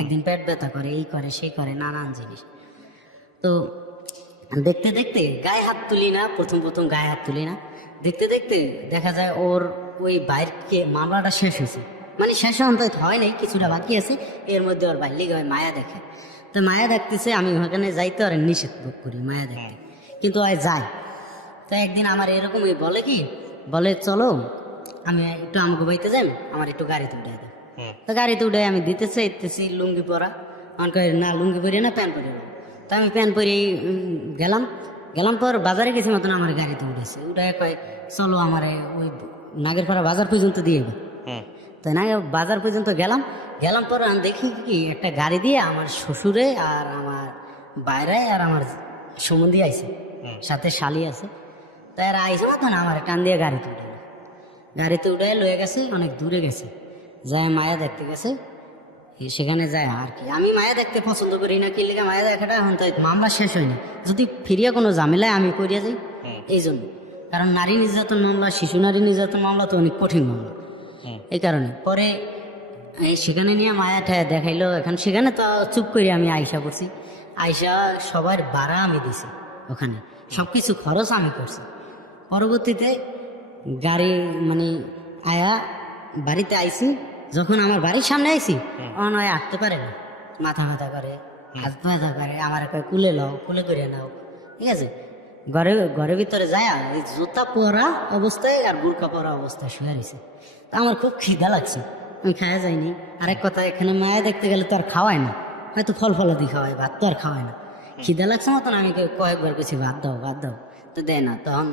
একদিন পেট ব্যথা করে, এই করে সেই করে, নানান জিনিস। তো দেখতে দেখতে গায়ে হাত তুলি না, প্রথম গায়ে হাত তুলি না, দেখতে দেখতে দেখা যায় ওর ওই বাইরকে মামলাটা শেষ হয়েছে, মানে শেষ অন্তত হয় নাই, কিছুটা বাকি আছে, এর মধ্যে ওর বাইর লিগে মায়া দেখে। তো মায়া দেখতেছে, আমি ওখানে যাইতে আর নিষেধ করি মায়া দেখতে, কিন্তু ওই যায়। তো একদিন আমার এরকমই বলে কি, বলে চলো আমি একটু আমাকে বাড়িতে যাই, আমার একটু গাড়িতে উঠে দেয়। তো গাড়িতে উঠে আমি দিতে চাইতেছি লুঙ্গি পরা, আমার কয় না লুঙ্গি পরিয়ে না, প্যান্ট পরিয়ে। তো আমি প্যান্ট পরিয়ে গেলাম পর বাজারে গেছি মতন আমার গাড়িতে উঠেছে, উঠে কয় চলো আমার ওই নাগেরপাড়া বাজার পর্যন্ত দিয়ে যাবো। তাই না, বাজার পর্যন্ত গেলাম পর আমি দেখি কি একটা গাড়ি দিয়ে আমার শ্বশুরে আর আমার বাইরে আর আমার সম্বন্ধী আইছে, সাথে শালি আছে। তাই আর আইসে মতন আমার টান দিয়ে গাড়িতে উঠে লয়ে গেছে, অনেক দূরে গেছে, যায় মায়া দেখতে গেছে। সেখানে যায় আর কি, আমি মায়া দেখতে পছন্দ করি না, কি লেগে মায়া দেখাটা এখন তাই মামলা শেষ হয়নি, যদি ফিরিয়ে কোনো ঝামেলায় আমি করিয়া যাই এই জন্য। কারণ নারী নির্যাতন মামলা, শিশু নারী নির্যাতন মামলা তো অনেক কঠিন মামলা, এই কারণে পরে সেখানে নিয়ে মায়া ঠায়া দেখাইলো। এখন সেখানে তো চুপ করে আমি আইসা পড়ছি, আইসা সবার ভাড়া আমি দিছি, ওখানে সব কিছু খরচ আমি করছি। পরবর্তীতে গাড়ি মানে আয়া বাড়িতে আইছি, যখন আমার বাড়ির সামনে আইছি তখন হয় হাঁটতে পারে না, মাথা করে, হাত ব্যথা করে, আমার একটা কুলে লও, কুলে করে নাও, ঠিক আছে। ঘরের ভিতরে যায় এই জুতা পরা অবস্থায় আর বুরকা পরা অবস্থায় শুয়ে রয়েছে। তা আমার খুব খিদা লাগছে, আমি খাওয়া যাইনি। আরেক কথা, এখানে মায়া দেখতে গেলে তো আর খাওয়ায় না, হয়তো ফলাদি খাওয়ায়, ভাত তো আর খাওয়ায় না। খিদা লাগছে মতন আমি কয়েকবার কেছি ভাত দাও, তো দেয় না। তখন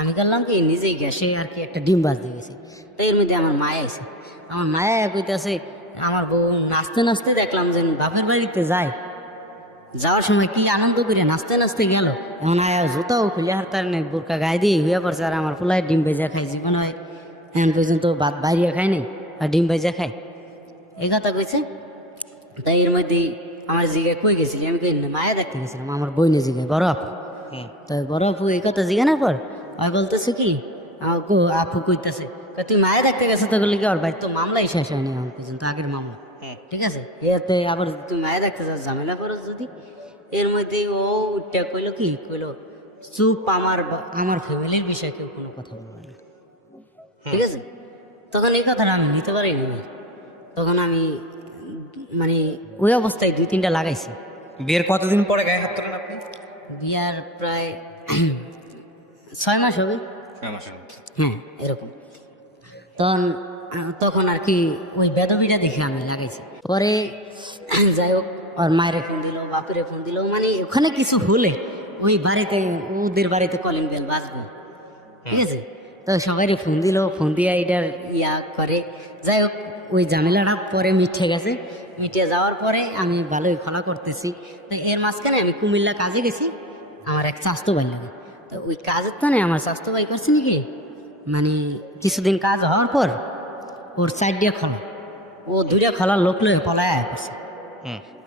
আমি করলাম কি, নিজেই গ্যাসে আর কি একটা ডিম বাজ দিয়ে গেছি। তো এর মধ্যে আমার মায়া আছে, আমার মায়া কইতেছে, আমার বউ নাচতে দেখলাম যে বাপের বাড়িতে যাওয়ার সময় কি আনন্দ করে নাচতে গেল। এমন আয়া জুতাও খুলে হারতার নেই, বোরকা গায়ে দিয়ে হইয়া পড়ছে। আর আমার পোলায় ডিম ভেজা খাই, জীবন হয় এখন পর্যন্ত ভাত বাইরিয়া খায় নাই আর ডিম ভেজা খায়, এই কথা কইছে। তাই এর মধ্যে আমার জিগায় কই গেছিলি, আমি কই না, মায়া দেখতে গেছিলাম আমার বইনে জিগায়, বড় আপু। তো বড় আপু এই কথা জিগানোর পর আমি বলতেছে কি, আপু কইতেছে তুই মায়া দেখতে গেছো, তো বললি কি ওর ভাই তো মামলাই শেষ হয়নি এখন পর্যন্ত, আগের মামলা, ঠিক আছে। এতে আবার তুই মায়া দেখতে যাস, ঝামেলা করো যদি। এর মধ্যে ও উঠটা কইলো চুপ, আমার ফ্যামিলির বিষয়ে কেউ কোনো কথা বলবে না, ঠিক আছে। তখন এই কথাটা আমি নিতে পারিনি, তখন আমি মানে ওই অবস্থায় 2-3টা লাগাইছি। বিয়ের কতদিন পরে গায়ে হাত তোলেন আপনি? বিয়ার প্রায় 6 মাস হবে, 6 মাস। হ্যাঁ এরকম। তখন আর কি ওই বেদবিটা দেখে আমি লাগাইছি। পরে যাই হোক, ওর মায়ের ফোন দিল, বাপের ফোন দিল, মানে ওখানে কিছু হলে ওই বাড়িতে, ওদের বাড়িতে কলিং বেল বাজবে, ঠিক আছে। তো সবাই ফোন দিয়ে এটার করে। যাই হোক, ওই ঝামেলাটা পরে মিটে গেছে। মিটে যাওয়ার পরে আমি ভালোই ফলা করতেছি। তো এর মাঝখানে আমি কুমিল্লা কাজে গেছি, আমার এক স্বাস্থ্য ভাই লাগে। তো ওই কাজের তো আমার স্বাস্থ্য ভাই করছে নাকি, মানে কিছুদিন কাজ হওয়ার পর ওর 4টা খোলা, ও 2টা খোলার লোক লয়ে পলায়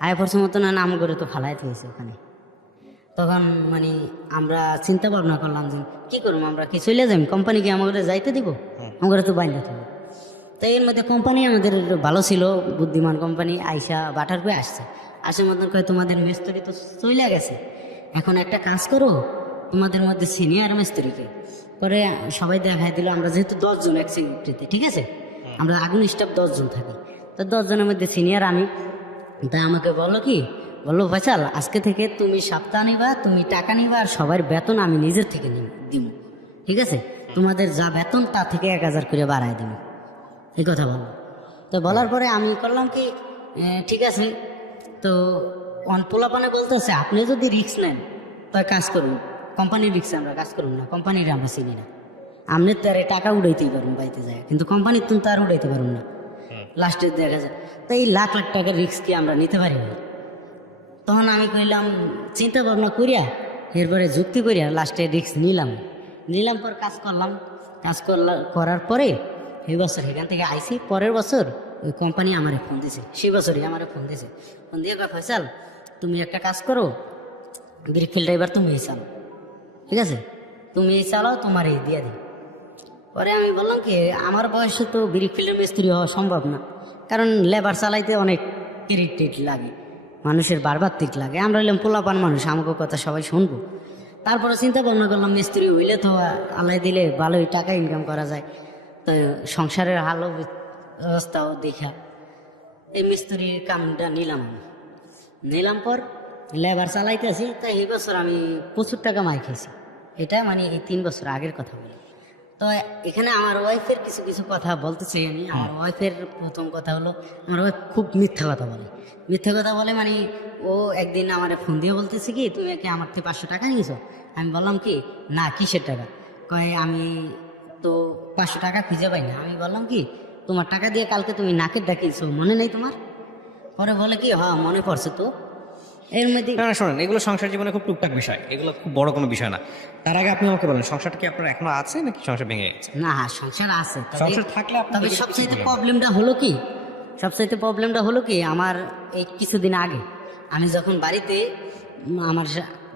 আয় পড়ছে মতো না, নাম করে তো ফালাই দিয়েছে ওখানে। তখন মানে আমরা চিন্তা ভাবনা করলাম যে কি করবো, আমরা কি চলে যাই, কোম্পানিকে আমাদের যাইতে দিব, আমাদের তো বাইরে থাকবো। তো এর মধ্যে কোম্পানি আমাদের ভালো ছিল, বুদ্ধিমান কোম্পানি, আইসা বাটার পেয়ে আসে মতন কয় তোমাদের মিস্ত্রি তো চলে গেছে, এখন একটা কাজ করো, তোমাদের মধ্যে সিনিয়র মিস্ত্রিকে পরে সবাই দেখাই দিল। আমরা যেহেতু 10 জন এক সেক্রেটারিতে, ঠিক আছে, আমরা আগুন স্টাফ 10 জন থাকি, তো 10 জনের মধ্যে সিনিয়র আমি। তাই আমাকে বললো ফয়সাল, আজকে থেকে তুমি সপ্তাহ নিবা, তুমি টাকা নিবা, আর সবার বেতন আমি নিজের থেকে দিব, ঠিক আছে, তোমাদের যা বেতন তা থেকে 1000 করে বাড়ায় দিব, এই কথা বললো। তো বলার পরে আমি করলাম কি, ঠিক আছে। তো পোলাপানে বলতেছে, আপনি যদি রিস্ক নেন তাই কাজ করুন, কোম্পানির রিক্সে আমরা কাজ করুন না, কোম্পানির আমরা চিনি না, আপনি তো আর টাকা উড়াইতেই পারুন বাড়িতে যায়, কিন্তু কোম্পানির তুমি তো আর উড়াইতে পারুন না, লাস্টে দেখা যায়। তো এই লাখ টাকার রিস্ক কি আমরা নিতে পারি না। তখন আমি কইলাম, চিন্তা ভাবনা করিয়া এরপরে যুক্তি করিয়া লাস্টে রিস্ক নিলাম পর কাজ করার পরে এই বছর এখান থেকে আইসি। পরের বছর ওই কোম্পানি আমারে ফোন দিছে, সেই বছরই আমারে ফোন দিয়ে কয়, ফয়সাল তুমি একটা কাজ করো, ব্রিক ফিল্ডটা এবার তুমি চালাও, ঠিক আছে, তুমি চালাও, তোমার এই দিয়ে দিই। পরে আমি বললাম কি, আমার বয়সে তো ব্রিক ফিল্ডের মিস্ত্রি হওয়া সম্ভব না, কারণ লেবার চালাইতে অনেক টিট লাগে, মানুষের বারবার তিক লাগে, আমরা হইলাম পোলাপান মানুষ, আমাকে কথা সবাই শুনবো। তারপরে চিন্তা ভাবনা করলাম, মিস্ত্রি হইলে তো আল্লাহ দিলে ভালোই টাকা ইনকাম করা যায়, তো সংসারের হালো অবস্থাও দেখা এই মিস্ত্রির কামটা নিলাম পর লেবার চালাইতেছি। তাই এই বছর আমি প্রচুর টাকা মাই খেয়েছি, এটা মানে এই 3 বছর আগের কথা বলি। তো এখানে আমার ওয়াইফের কিছু কথা বলতে চাই আমি। আমার ওয়াইফের প্রথম কথা হলো, আমার ওয়াইফ খুব মিথ্যা কথা বলে, মানে ও একদিন আমার ফোন দিয়ে বলতেছে কি, তুমি কি আমার থেকে 500 টাকা নিয়েছো? আমি বললাম কি, না কিসের টাকা? কয় আমি তো 500 টাকা খুঁজে পাই না। আমি বললাম কি, তোমার টাকা দিয়ে কালকে তুমি নাকের ডাকিয়েছো, মনে নেই তোমার? পরে বলে কি, হ্যাঁ মনে পড়ছে তো। এর মধ্যে না না, শোনেন, এগুলো সংসার জীবনে খুব টুকটাক বিষয়, এগুলো খুব বড় কোনো বিষয় না। তার আগে আপনি আমাকে বলেন, সংসারটা কি আপনার এখনো আছে নাকি সংসার ভেঙে গেছে? না, সংসার আছে, সংসার থাকলে আপনি তবে দেখে সবচাইতে কিছু প্রবলেমটা হলো কি আমার এই কিছুদিন আগে আমি যখন বাড়িতে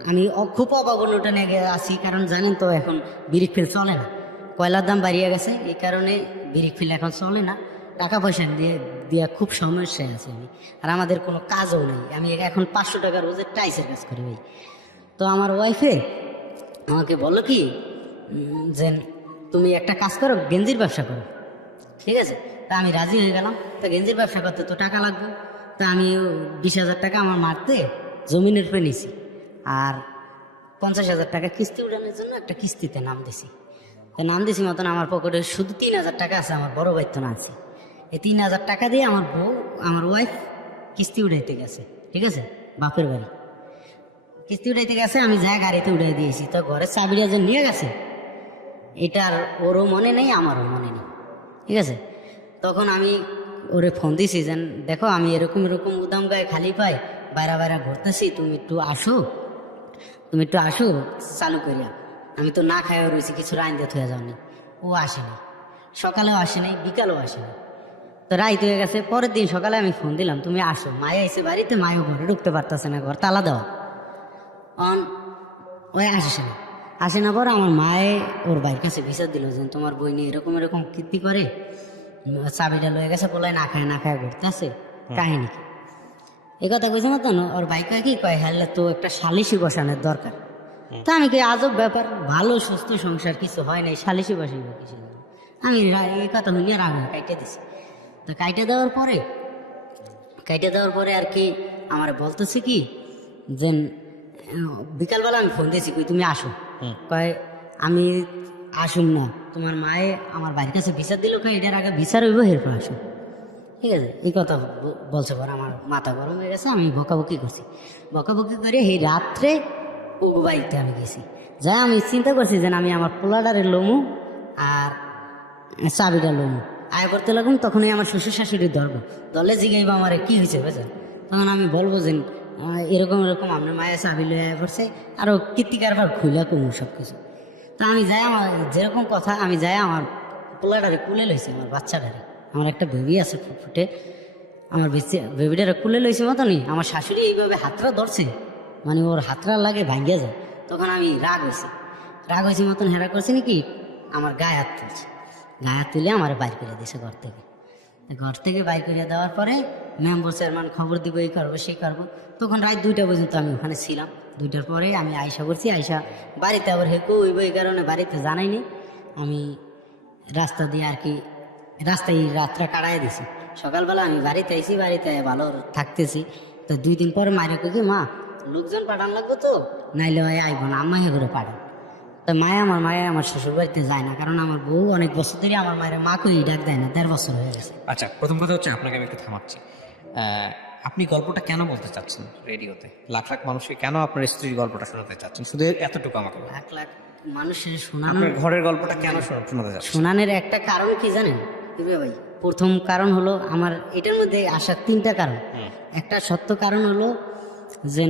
আমি খুব অভাবনটা নিয়ে আছি, কারণ জানেন তো এখন বিরিক ফিল চলে না, কয়লার দাম বাড়িয়ে গেছে, এই কারণে বিরিক ফিল এখন চলে না, টাকা পয়সা দিয়ে খুব সমস্যায় আছে আমি। আর আমাদের কোনো কাজও নেই, আমি এখন 500 টাকা রোজের টাইসের কাজ করি ভাই। তো আমার ওয়াইফে আমাকে বললো কি যে তুমি একটা কাজ করো, গেঞ্জির ব্যবসা করো, ঠিক আছে? তা আমি রাজি হয়ে গেলাম। তা গেঞ্জির ব্যবসা করতে তো টাকা লাগবে, তা আমি 20,000 টাকা আমার মারতে জমিনের উপরে নিছি, আর 50,000 টাকা কিস্তি উঠানোর জন্য একটা কিস্তিতে নাম দিছি। তো নাম দিছি মতন আমার পকেটে শুধু 3,000 টাকা আছে, আমার বড় ভাই তো না আছে। এই 3,000 টাকা দিয়ে আমার ওয়াইফ কিস্তি উঠাইতে গেছে, ঠিক আছে, বাপের বাড়ি কিস্তি উঠাইতে গেছে, আমি যা গাড়িতে উঠাই দিয়েছি। তো ঘরের চাবিটা যে নিয়ে গেছে, এটার ওরও মনে নেই, আমারও মনে নেই, ঠিক আছে? তখন আমি ওরে ফোন দিছি যে দেখো আমি এরকম উদাম গায়ে খালি পাই বাইরা ঘুরতেছি, তুমি একটু আসো চালু করিয়া। আমি তো না খাইও রয়েছি, কিছু রাইন দিয়ে থুয়ে যাওনি। ও আসেনি, সকালেও আসেনি, বিকালেও আসেনি। তো রাইত হয়ে গেছে, পরের দিন সকালে আমি ফোন দিলাম, তুমি আসো। মায়ে এসে বাড়িতে, মায়েও ঘরে ঢুকতে পারতেছে না, ঘর তালা দেওয়া। ওই আসে না। পর আমার মায়ে ওর ভাইয়ের কাছে বিচার দিল যে তোমার বই নিয়ে এরকম কীর্তি করে, চাবিটা লয়ে গেছে, বলে না খায় ঘুরতে আসে, কাহিনী কি? এই কথা কইছে মতন ওর ভাই কয় কি কয়, হ্যাঁ তো একটা সালিশি বসানোর দরকার। তা আমি কই আজব ব্যাপার, ভালো সুস্থ সংসার, কিছু হয় নাই, সালিশি বসাইব কিছু? আমি এই কথা হইলে রাগ কাইটে দিছি। তো কাইটে দেওয়ার পরে আর কি আমার বলতেছে কি যে বিকালবেলা আমি ফোন দিয়েছি, কই তুমি আসো। কয় আমি আসুন না, তোমার মায়ে আমার বাড়ির কাছে বিচার দিল, কয় এটার আগে বিচার হইব, এরপর আসুন, ঠিক আছে? এই কথা বলছে পর আমার মাথা গরম হয়ে গেছে, আমি বকাবকি করে এই রাত্রে ও বাড়িতে আমি গেছি। যা আমি চিন্তা করছি যে আমি আমার পোলাডারের লমু আর চাবিটা লমু আয় করতে লাগুন, তখনই আমার শ্বশুর শাশুড়ির দলে জিগাইবা আমার কি হয়েছে বুঝলেন। তখন আমি বলবো যে এরকম আপনার মায়ের চাবি লয়ে আয় করছে, আরও কীর্তি কারবার খুলে কমু সব কিছু। তা আমি যাই, আমার যেরকম কথা, আমি যাই আমার পোলাডারে কুলে লইছি, আমার বাচ্চাটারে, আমার একটা বেবি আছে ফুটফুটে, আমার বেবিটারে কুলে লইছি মতনই আমার শাশুড়ি এইভাবে হাতটা ধরছে, মানে ওর হাতটা লাগে ভাঙ্গিয়া যায়। তখন আমি রাগ হয়েছি মতন হেরা করছি নাকি, আমার গায়ে হাত তুলে আমার বাইর করে দিয়েছে ঘর থেকে বাইর করে দেওয়ার পরে মেম্বার চেয়ারম্যান খবর দিব, এই করবো সেই করবো। তখন রাত 2টা পর্যন্ত আমি ওখানে ছিলাম। 2টার পরে আমি আইসা বাড়িতে আবার হেঁকো হইব, এই কারণে বাড়িতে জানাইনি। আমি রাস্তা দিয়ে আর কি রাস্তায় রাতটা কাটাই দিছি। সকালবেলা আমি বাড়িতে আইসি, বাড়িতে ভালো থাকতেছি। তো 2 দিন পরে মায়ের কী, মা লোকজন পাঠান লাগবো তো, নাইলে আইব না, আম্মা ঘুরে পাঠান। তো মায়ে আমার শ্বশুর বাড়িতে যায় না, কারণ আমার বউ অনেক বছর ধরে আমার মায়ের মা কই ডাক দেয় না, 1.5 বছর হয়ে গেছে। আচ্ছা, প্রথম কথা হচ্ছে আপনাকে আমি একটু থামাচ্ছি। আপনি গল্পটা কেন বলতে চাচ্ছেন রেডিওতে? লাখ মানুষকে কেন আপনার স্ত্রীর গল্পটা শোনাতে চাচ্ছেন? শুধু এতটুকু আমাকে বলুন। লাখ মানুষের শোনানোর, আপনার ঘরের গল্পটা কেন শোনাতে চাচ্ছেন? শোনানোর একটা কারণ কি জানেন ভাই? প্রথম কারণ হলো আমার এটার মধ্যে আসার 3টা কারণ। একটা সত্য কারণ হলো যে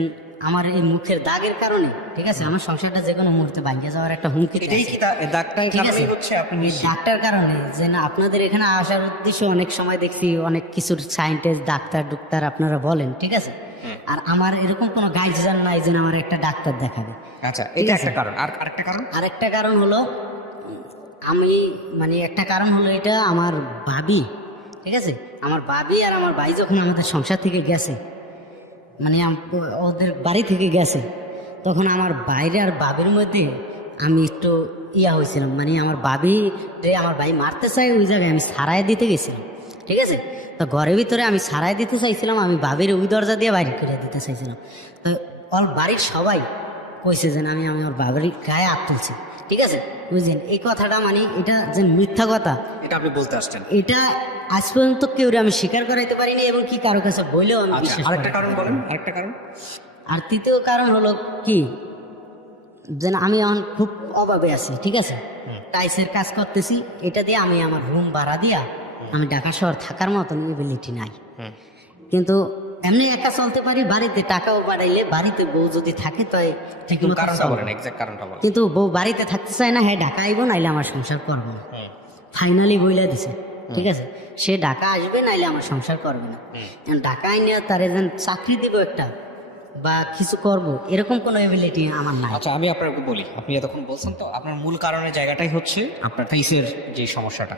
আমার এই মুখের দাগের কারণে, ঠিক আছে, আমার সংসারটা যে কোনো মুহূর্তে ভাঙিয়ে যাওয়ার একটা হুমকি। ডাক্তার কারণে যে না, আপনাদের এখানে আসার উদ্দেশ্য অনেক সময় দেখছি অনেক কিছুর সায়েন্টিস্ট ডাক্তার আপনারা বলেন, ঠিক আছে, আর আমার এরকম কোনো গাইডলাইন নাই যে আমার একটা ডাক্তার দেখাবে। আচ্ছা, এটা একটা কারণ। আরেকটা কারণ হলো একটা কারণ হলো এটা আমার ভাবি, ঠিক আছে, আমার ভাবি আর আমার ভাই যখন আমাদের সংসার থেকে গেছে, মানে ওদের বাড়ি থেকে গেছে, তখন আমার বাইরে আর বাবির মধ্যে আমি একটু হয়েছিলাম, মানে আমার ভাই মারতে চাই, ওই জায়গায় আমি সারাই দিতে গেছিলাম, ঠিক আছে। তো ঘরের ভিতরে আমি সারাই দিতে চাইছিলাম, আমি বাবির ওই দরজা দিয়ে বাইরে করে দিতে চাইছিলাম। তো ওর বাড়ির সবাই কইছে যে আমি ওর বাবির গায়ে হাত তুলছি, ঠিক আছে, বুঝলেন? এই কথাটা মানে এটা যে মিথ্যা কথা, এটা আপনি বলতে আসছেন, এটা আজ পর্যন্ত কেউ আমি স্বীকার করাইতে পারিনি, এবং কি কারো কাছে বললেও আমি বিশ্বাস করি। আরেকটা কারণ বলেন। আরেকটা কারণ, আর তৃতীয় কারণ হলো কি, যে আমি এখন খুব অভাবে আছি, ঠিক আছে, টাইসের কাজ করতেছি, এটা দিয়ে আমি আমার রুম ভাড়া দিয়া আমি ঢাকা শহর থাকার মতন এবিলিটি নাই, হুম। কিন্তু এমনি একা চলতে পারি। বাড়িতে টাকাও বাড়াইলে, বাড়িতে বউ যদি থাকে তো ঠিক কিন্তু মতো কারণটা চলে। বলেন, এক্সাক্ট কারণটা বলেন। কিন্তু বউ বাড়িতে থাকতে চায় না, হ্যাঁ ঢাকা আইব, নাইলে আমার সংসার করবো না। হুম, ফাইনালি বইলা দিছে, ঠিক আছে, সে ঢাকা আসবে, নাইলে আমার সংসার করবে না। এখন ঢাকা আইনে তার যেন চাকরি দিব একটা বা কিছু করব, এরকম কোনো এবিলিটি আমার নাই। আচ্ছা আমি আপনাকে বলি, আপনি এতক্ষণ বলছেন তো আপনার মূল কারণের জায়গাটাই হচ্ছে আপনার ফেসের যে সমস্যাটা।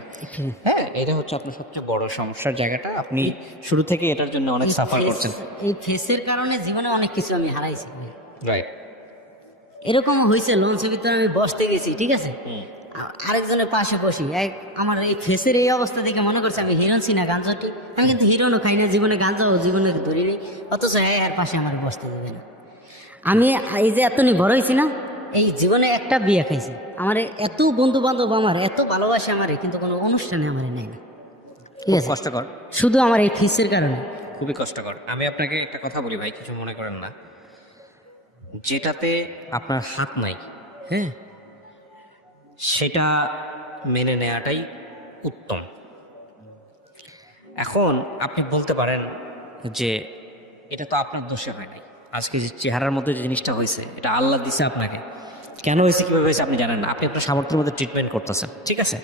হ্যাঁ, এটা হচ্ছে আপনার সবচেয়ে বড় সমস্যার জায়গাটা। আপনি শুরু থেকে এটার জন্য অনেক সাফার করছেন। এই ফেসের কারণে জীবনে অনেক কিছু আমি হারাইছি। রাইট। এরকম হয়েছে, লঞ্চের ভিতরে আমি বসতে গেছি, ঠিক আছে, আরেকজনের পাশে বসি, আমার এই ফেসের এই অবস্থা দেখে মনে করছে আমি হিরোন ছি না গাঞ্জাটি। আমি কিন্তু হিরোনও খাই না, জীবনে গাঞ্জাও জীবনে ধরিনি, অথচ এর পাশে আমার বসতে দেবে না। আমি এই যে এতনি বড় হয়েছি না, এই জীবনে একটা বিয়ে খাইছি, আমার এত বন্ধু বান্ধব, আমার এত ভালোবাসে আমারে, কিন্তু কোনো অনুষ্ঠানে আমার নেয় না, ঠিক খুব আছে, কষ্টকর, শুধু আমার এই ফেসের কারণে। খুবই কষ্টকর। আমি আপনাকে একটা কথা বলি ভাই, কিছু মনে করেন না, যেটাতে আপনার হাত নাই, হ্যাঁ, সেটা মেনে নেওয়াটাই উত্তম। এখন আপনি বলতে পারেন যে এটা তো আপনার দোষে হয় নাই, আজকে যে চেহারার মধ্যে যে জিনিসটা হয়েছে এটা আল্লাহ দিছে আপনাকে। কেন হয়েছে, কীভাবে হয়েছে আপনি জানেন না, আপনি আপনার সামর্থ্যের মধ্যে ট্রিটমেন্ট করতেছেন, ঠিক আছে,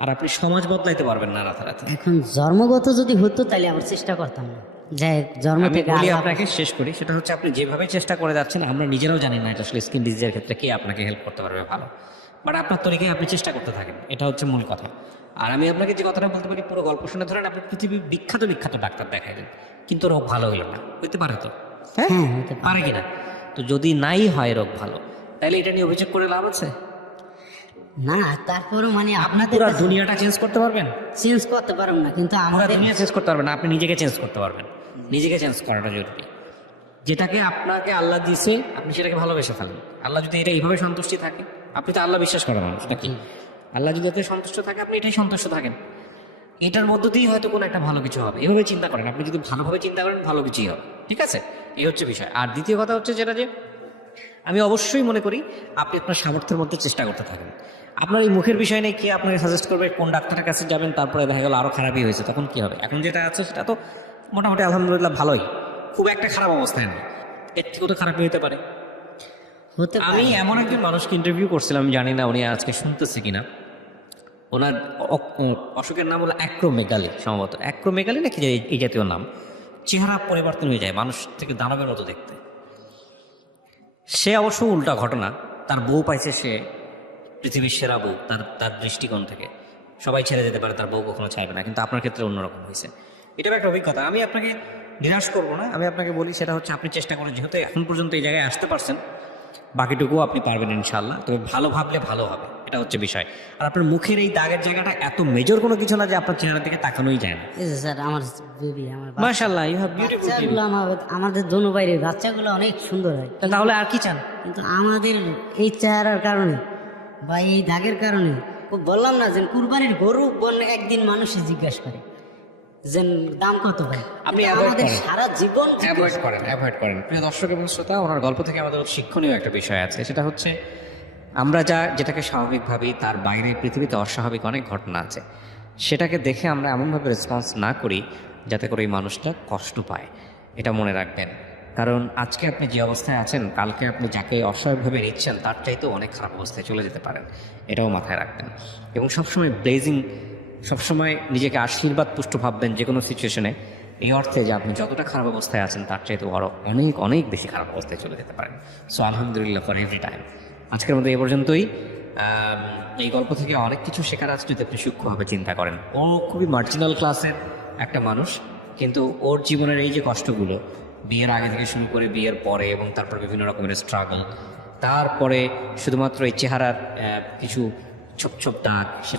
আর আপনি সমাজ বদলাইতে পারবেন না রাতারাতি। এখন জন্মগত যদি হতো তাহলে আবার চেষ্টা করতাম না, যে জন্ম আমি থেকে বলি আল্লাহ- আপনাকে, শেষ করি, সেটা হচ্ছে আপনি যেভাবে চেষ্টা করে যাচ্ছেন আমরা নিজেরাও জানি না এটা আসলে স্কিন ডিজিজের ক্ষেত্রে কে আপনাকে হেল্প করতে পারবে ভালো, বাট আপনার তরিকায় আপনি চেষ্টা করতে থাকেন, এটা হচ্ছে মূল কথা। আর আমি আপনাকে যে কথাটা বলতে পারি, পুরো গল্প শুনে ধরেন আপনি পৃথিবীর বিখ্যাত বিখ্যাত ডাক্তার দেখাইলেন, কিন্তু রোগ ভালো হইল না, হইতে পারে তো, হ্যাঁ হ্যাঁ হতে পারে। পারে কিনা? তো যদি নাই হয় রোগ ভালো, তাহলে এটা নিয়ে অভিযোগ করে লাভ আছে? না, তারপরও মানে আপনি আপনাদের পুরো কাছে দুনিয়াটা চেঞ্জ করতে পারবেন? চেঞ্জ করতে পারবো না, কিন্তু পুরো আমাদের দুনিয়া চেঞ্জ করতে পারবেন না, আপনি নিজেকে চেঞ্জ করতে পারবেন। নিজেকে চেঞ্জ করাটা জরুরি। যেটাকে আপনাকে আল্লাহ দিয়েছে আপনি সেটাকে ভালোবেসে ফেলেন। আল্লাহ যদি এটা এইভাবে সন্তুষ্টি থাকে, আপনি তো আল্লাহ বিশ্বাস করেন মানুষ নাকি? আল্লাহ যদি এতে সন্তুষ্ট থাকে আপনি এটাই সন্তুষ্ট থাকেন, এটার মধ্য দিয়েই হয়তো কোনো একটা ভালো কিছু হবে। এভাবে চিন্তা করেন, আপনি যদি ভালোভাবে চিন্তা করেন ভালো কিছুই হবে, ঠিক আছে? এই হচ্ছে বিষয়। আর দ্বিতীয় কথা হচ্ছে যেটা, যে আমি অবশ্যই মনে করি আপনি আপনার সামর্থ্যের মধ্যে চেষ্টা করতে থাকেন। আপনার এই মুখের বিষয় নেই, কে আপনাকে সাজেস্ট করবে কোন ডাক্তারের কাছে যাবেন, তারপরে দেখা গেল আরও খারাপই হয়েছে, তখন কি হবে? এখন যেটা আছে সেটা তো মোটামুটি আলহামদুলিল্লাহ ভালোই, খুব একটা খারাপ অবস্থায় নেই, এর থেকেও তো খারাপই হতে পারে। হতে পারে। আমি এমন একজন মানুষকে ইন্টারভিউ করছিলাম, আমি জানি না উনি আজকে শুনতেছে কিনা, ওনার অসুখের নাম হলো অ্যাক্রোমেগালি, সম্ভবত অ্যাক্রোমেগালি নাকি এই জাতীয় নাম। চেহারা পরিবর্তন হয়ে যায়, মানুষ থেকে দানবের মতো দেখতে। সে অবশ্য উল্টা ঘটনা, তার বউ পাইছে সে পৃথিবীর সেরা বউ, তার দৃষ্টিকোণ থেকে সবাই ছেড়ে যেতে পারে, তার বউ কখনো চাইবে না, কিন্তু আপনার ক্ষেত্রে অন্যরকম হয়েছে। এটাও একটা অভিজ্ঞতা। আমি আপনাকে নিরাশ করবো না, আমি আপনাকে বলি সেটা হচ্ছে আপনি চেষ্টা করে, যেহেতু এখন পর্যন্ত এই জায়গায় আসতে পারছেন, বাকিটুকুও আপনি পারবেন ইনশাল্লাহ। তবে ভালো ভাবলে ভালো হবে, এটা হচ্ছে বিষয়। আর আপনার মুখের এই দাগের জায়গাটা এত মেজর কোনো কিছু না যে আপনার চেহারা দিকে তাকানোই যায় না। এই যে স্যার, আমার বেবি, আমার মাশাআল্লাহ, ইউ হ্যাভ বিউটিফুল। বাচ্চাগুলো, আমাদের দোনো বাইরে বাচ্চাগুলো অনেক সুন্দর হয়, তাহলে আর কি চান? কিন্তু আমাদের এই চেহারার কারণে বা এই দাগের কারণে, ও বললাম না যে কুরবানির গরু একদিন মানুষই জিজ্ঞাসা করে যে দাম কত ভাই, আপনি কিন্তু avoid আমাদের করেন। সারা জীবন অ্যাভয়েড করেন। প্রিয় দর্শক এবং শ্রোতা, ওনার গল্প থেকে আমাদের শিক্ষণীয় একটা বিষয় আছে, সেটা হচ্ছে আমরা যেটাকে স্বাভাবিক ভাবি, তার বাইরে পৃথিবীতে অস্বাভাবিক অনেক ঘটনা আছে, সেটাকে দেখে আমরা এমনভাবে রেসপন্স না করি যাতে করে এই মানুষটা কষ্ট পায়। এটা মনে রাখবেন, কারণ আজকে আপনি যে অবস্থায় আছেন, কালকে আপনি যাকে অস্বাভাবিকভাবে নিচ্ছেন তার চাইতেও অনেক খারাপ অবস্থায় চলে যেতে পারেন, এটাও মাথায় রাখবেন। এবং সবসময় সবসময় নিজেকে আশীর্বাদ পুষ্ট ভাববেন যে কোনো সিচুয়েশনে, এই অর্থে যে আপনি যতটা খারাপ অবস্থায় আছেন তার চাইতে আরও অনেক অনেক বেশি খারাপ অবস্থায় চলে যেতে পারেন। সো আলহামদুলিল্লাহ ফর এভরি টাইম। আজকের মতো এ পর্যন্তই। এই গল্প থেকে অনেক কিছু শেখার আছে যদি আপনি সূক্ষ্মভাবে চিন্তা করেন। ও খুবই মার্জিনাল ক্লাসের একটা মানুষ, কিন্তু ওর জীবনের এই যে কষ্টগুলো, বিয়ের আগে থেকে শুরু করে বিয়ের পরে এবং তারপর বিভিন্ন রকমের স্ট্রাগল, তারপরে শুধুমাত্র এই চেহারার কিছু ছোপ ছোপ দাগ, সেটা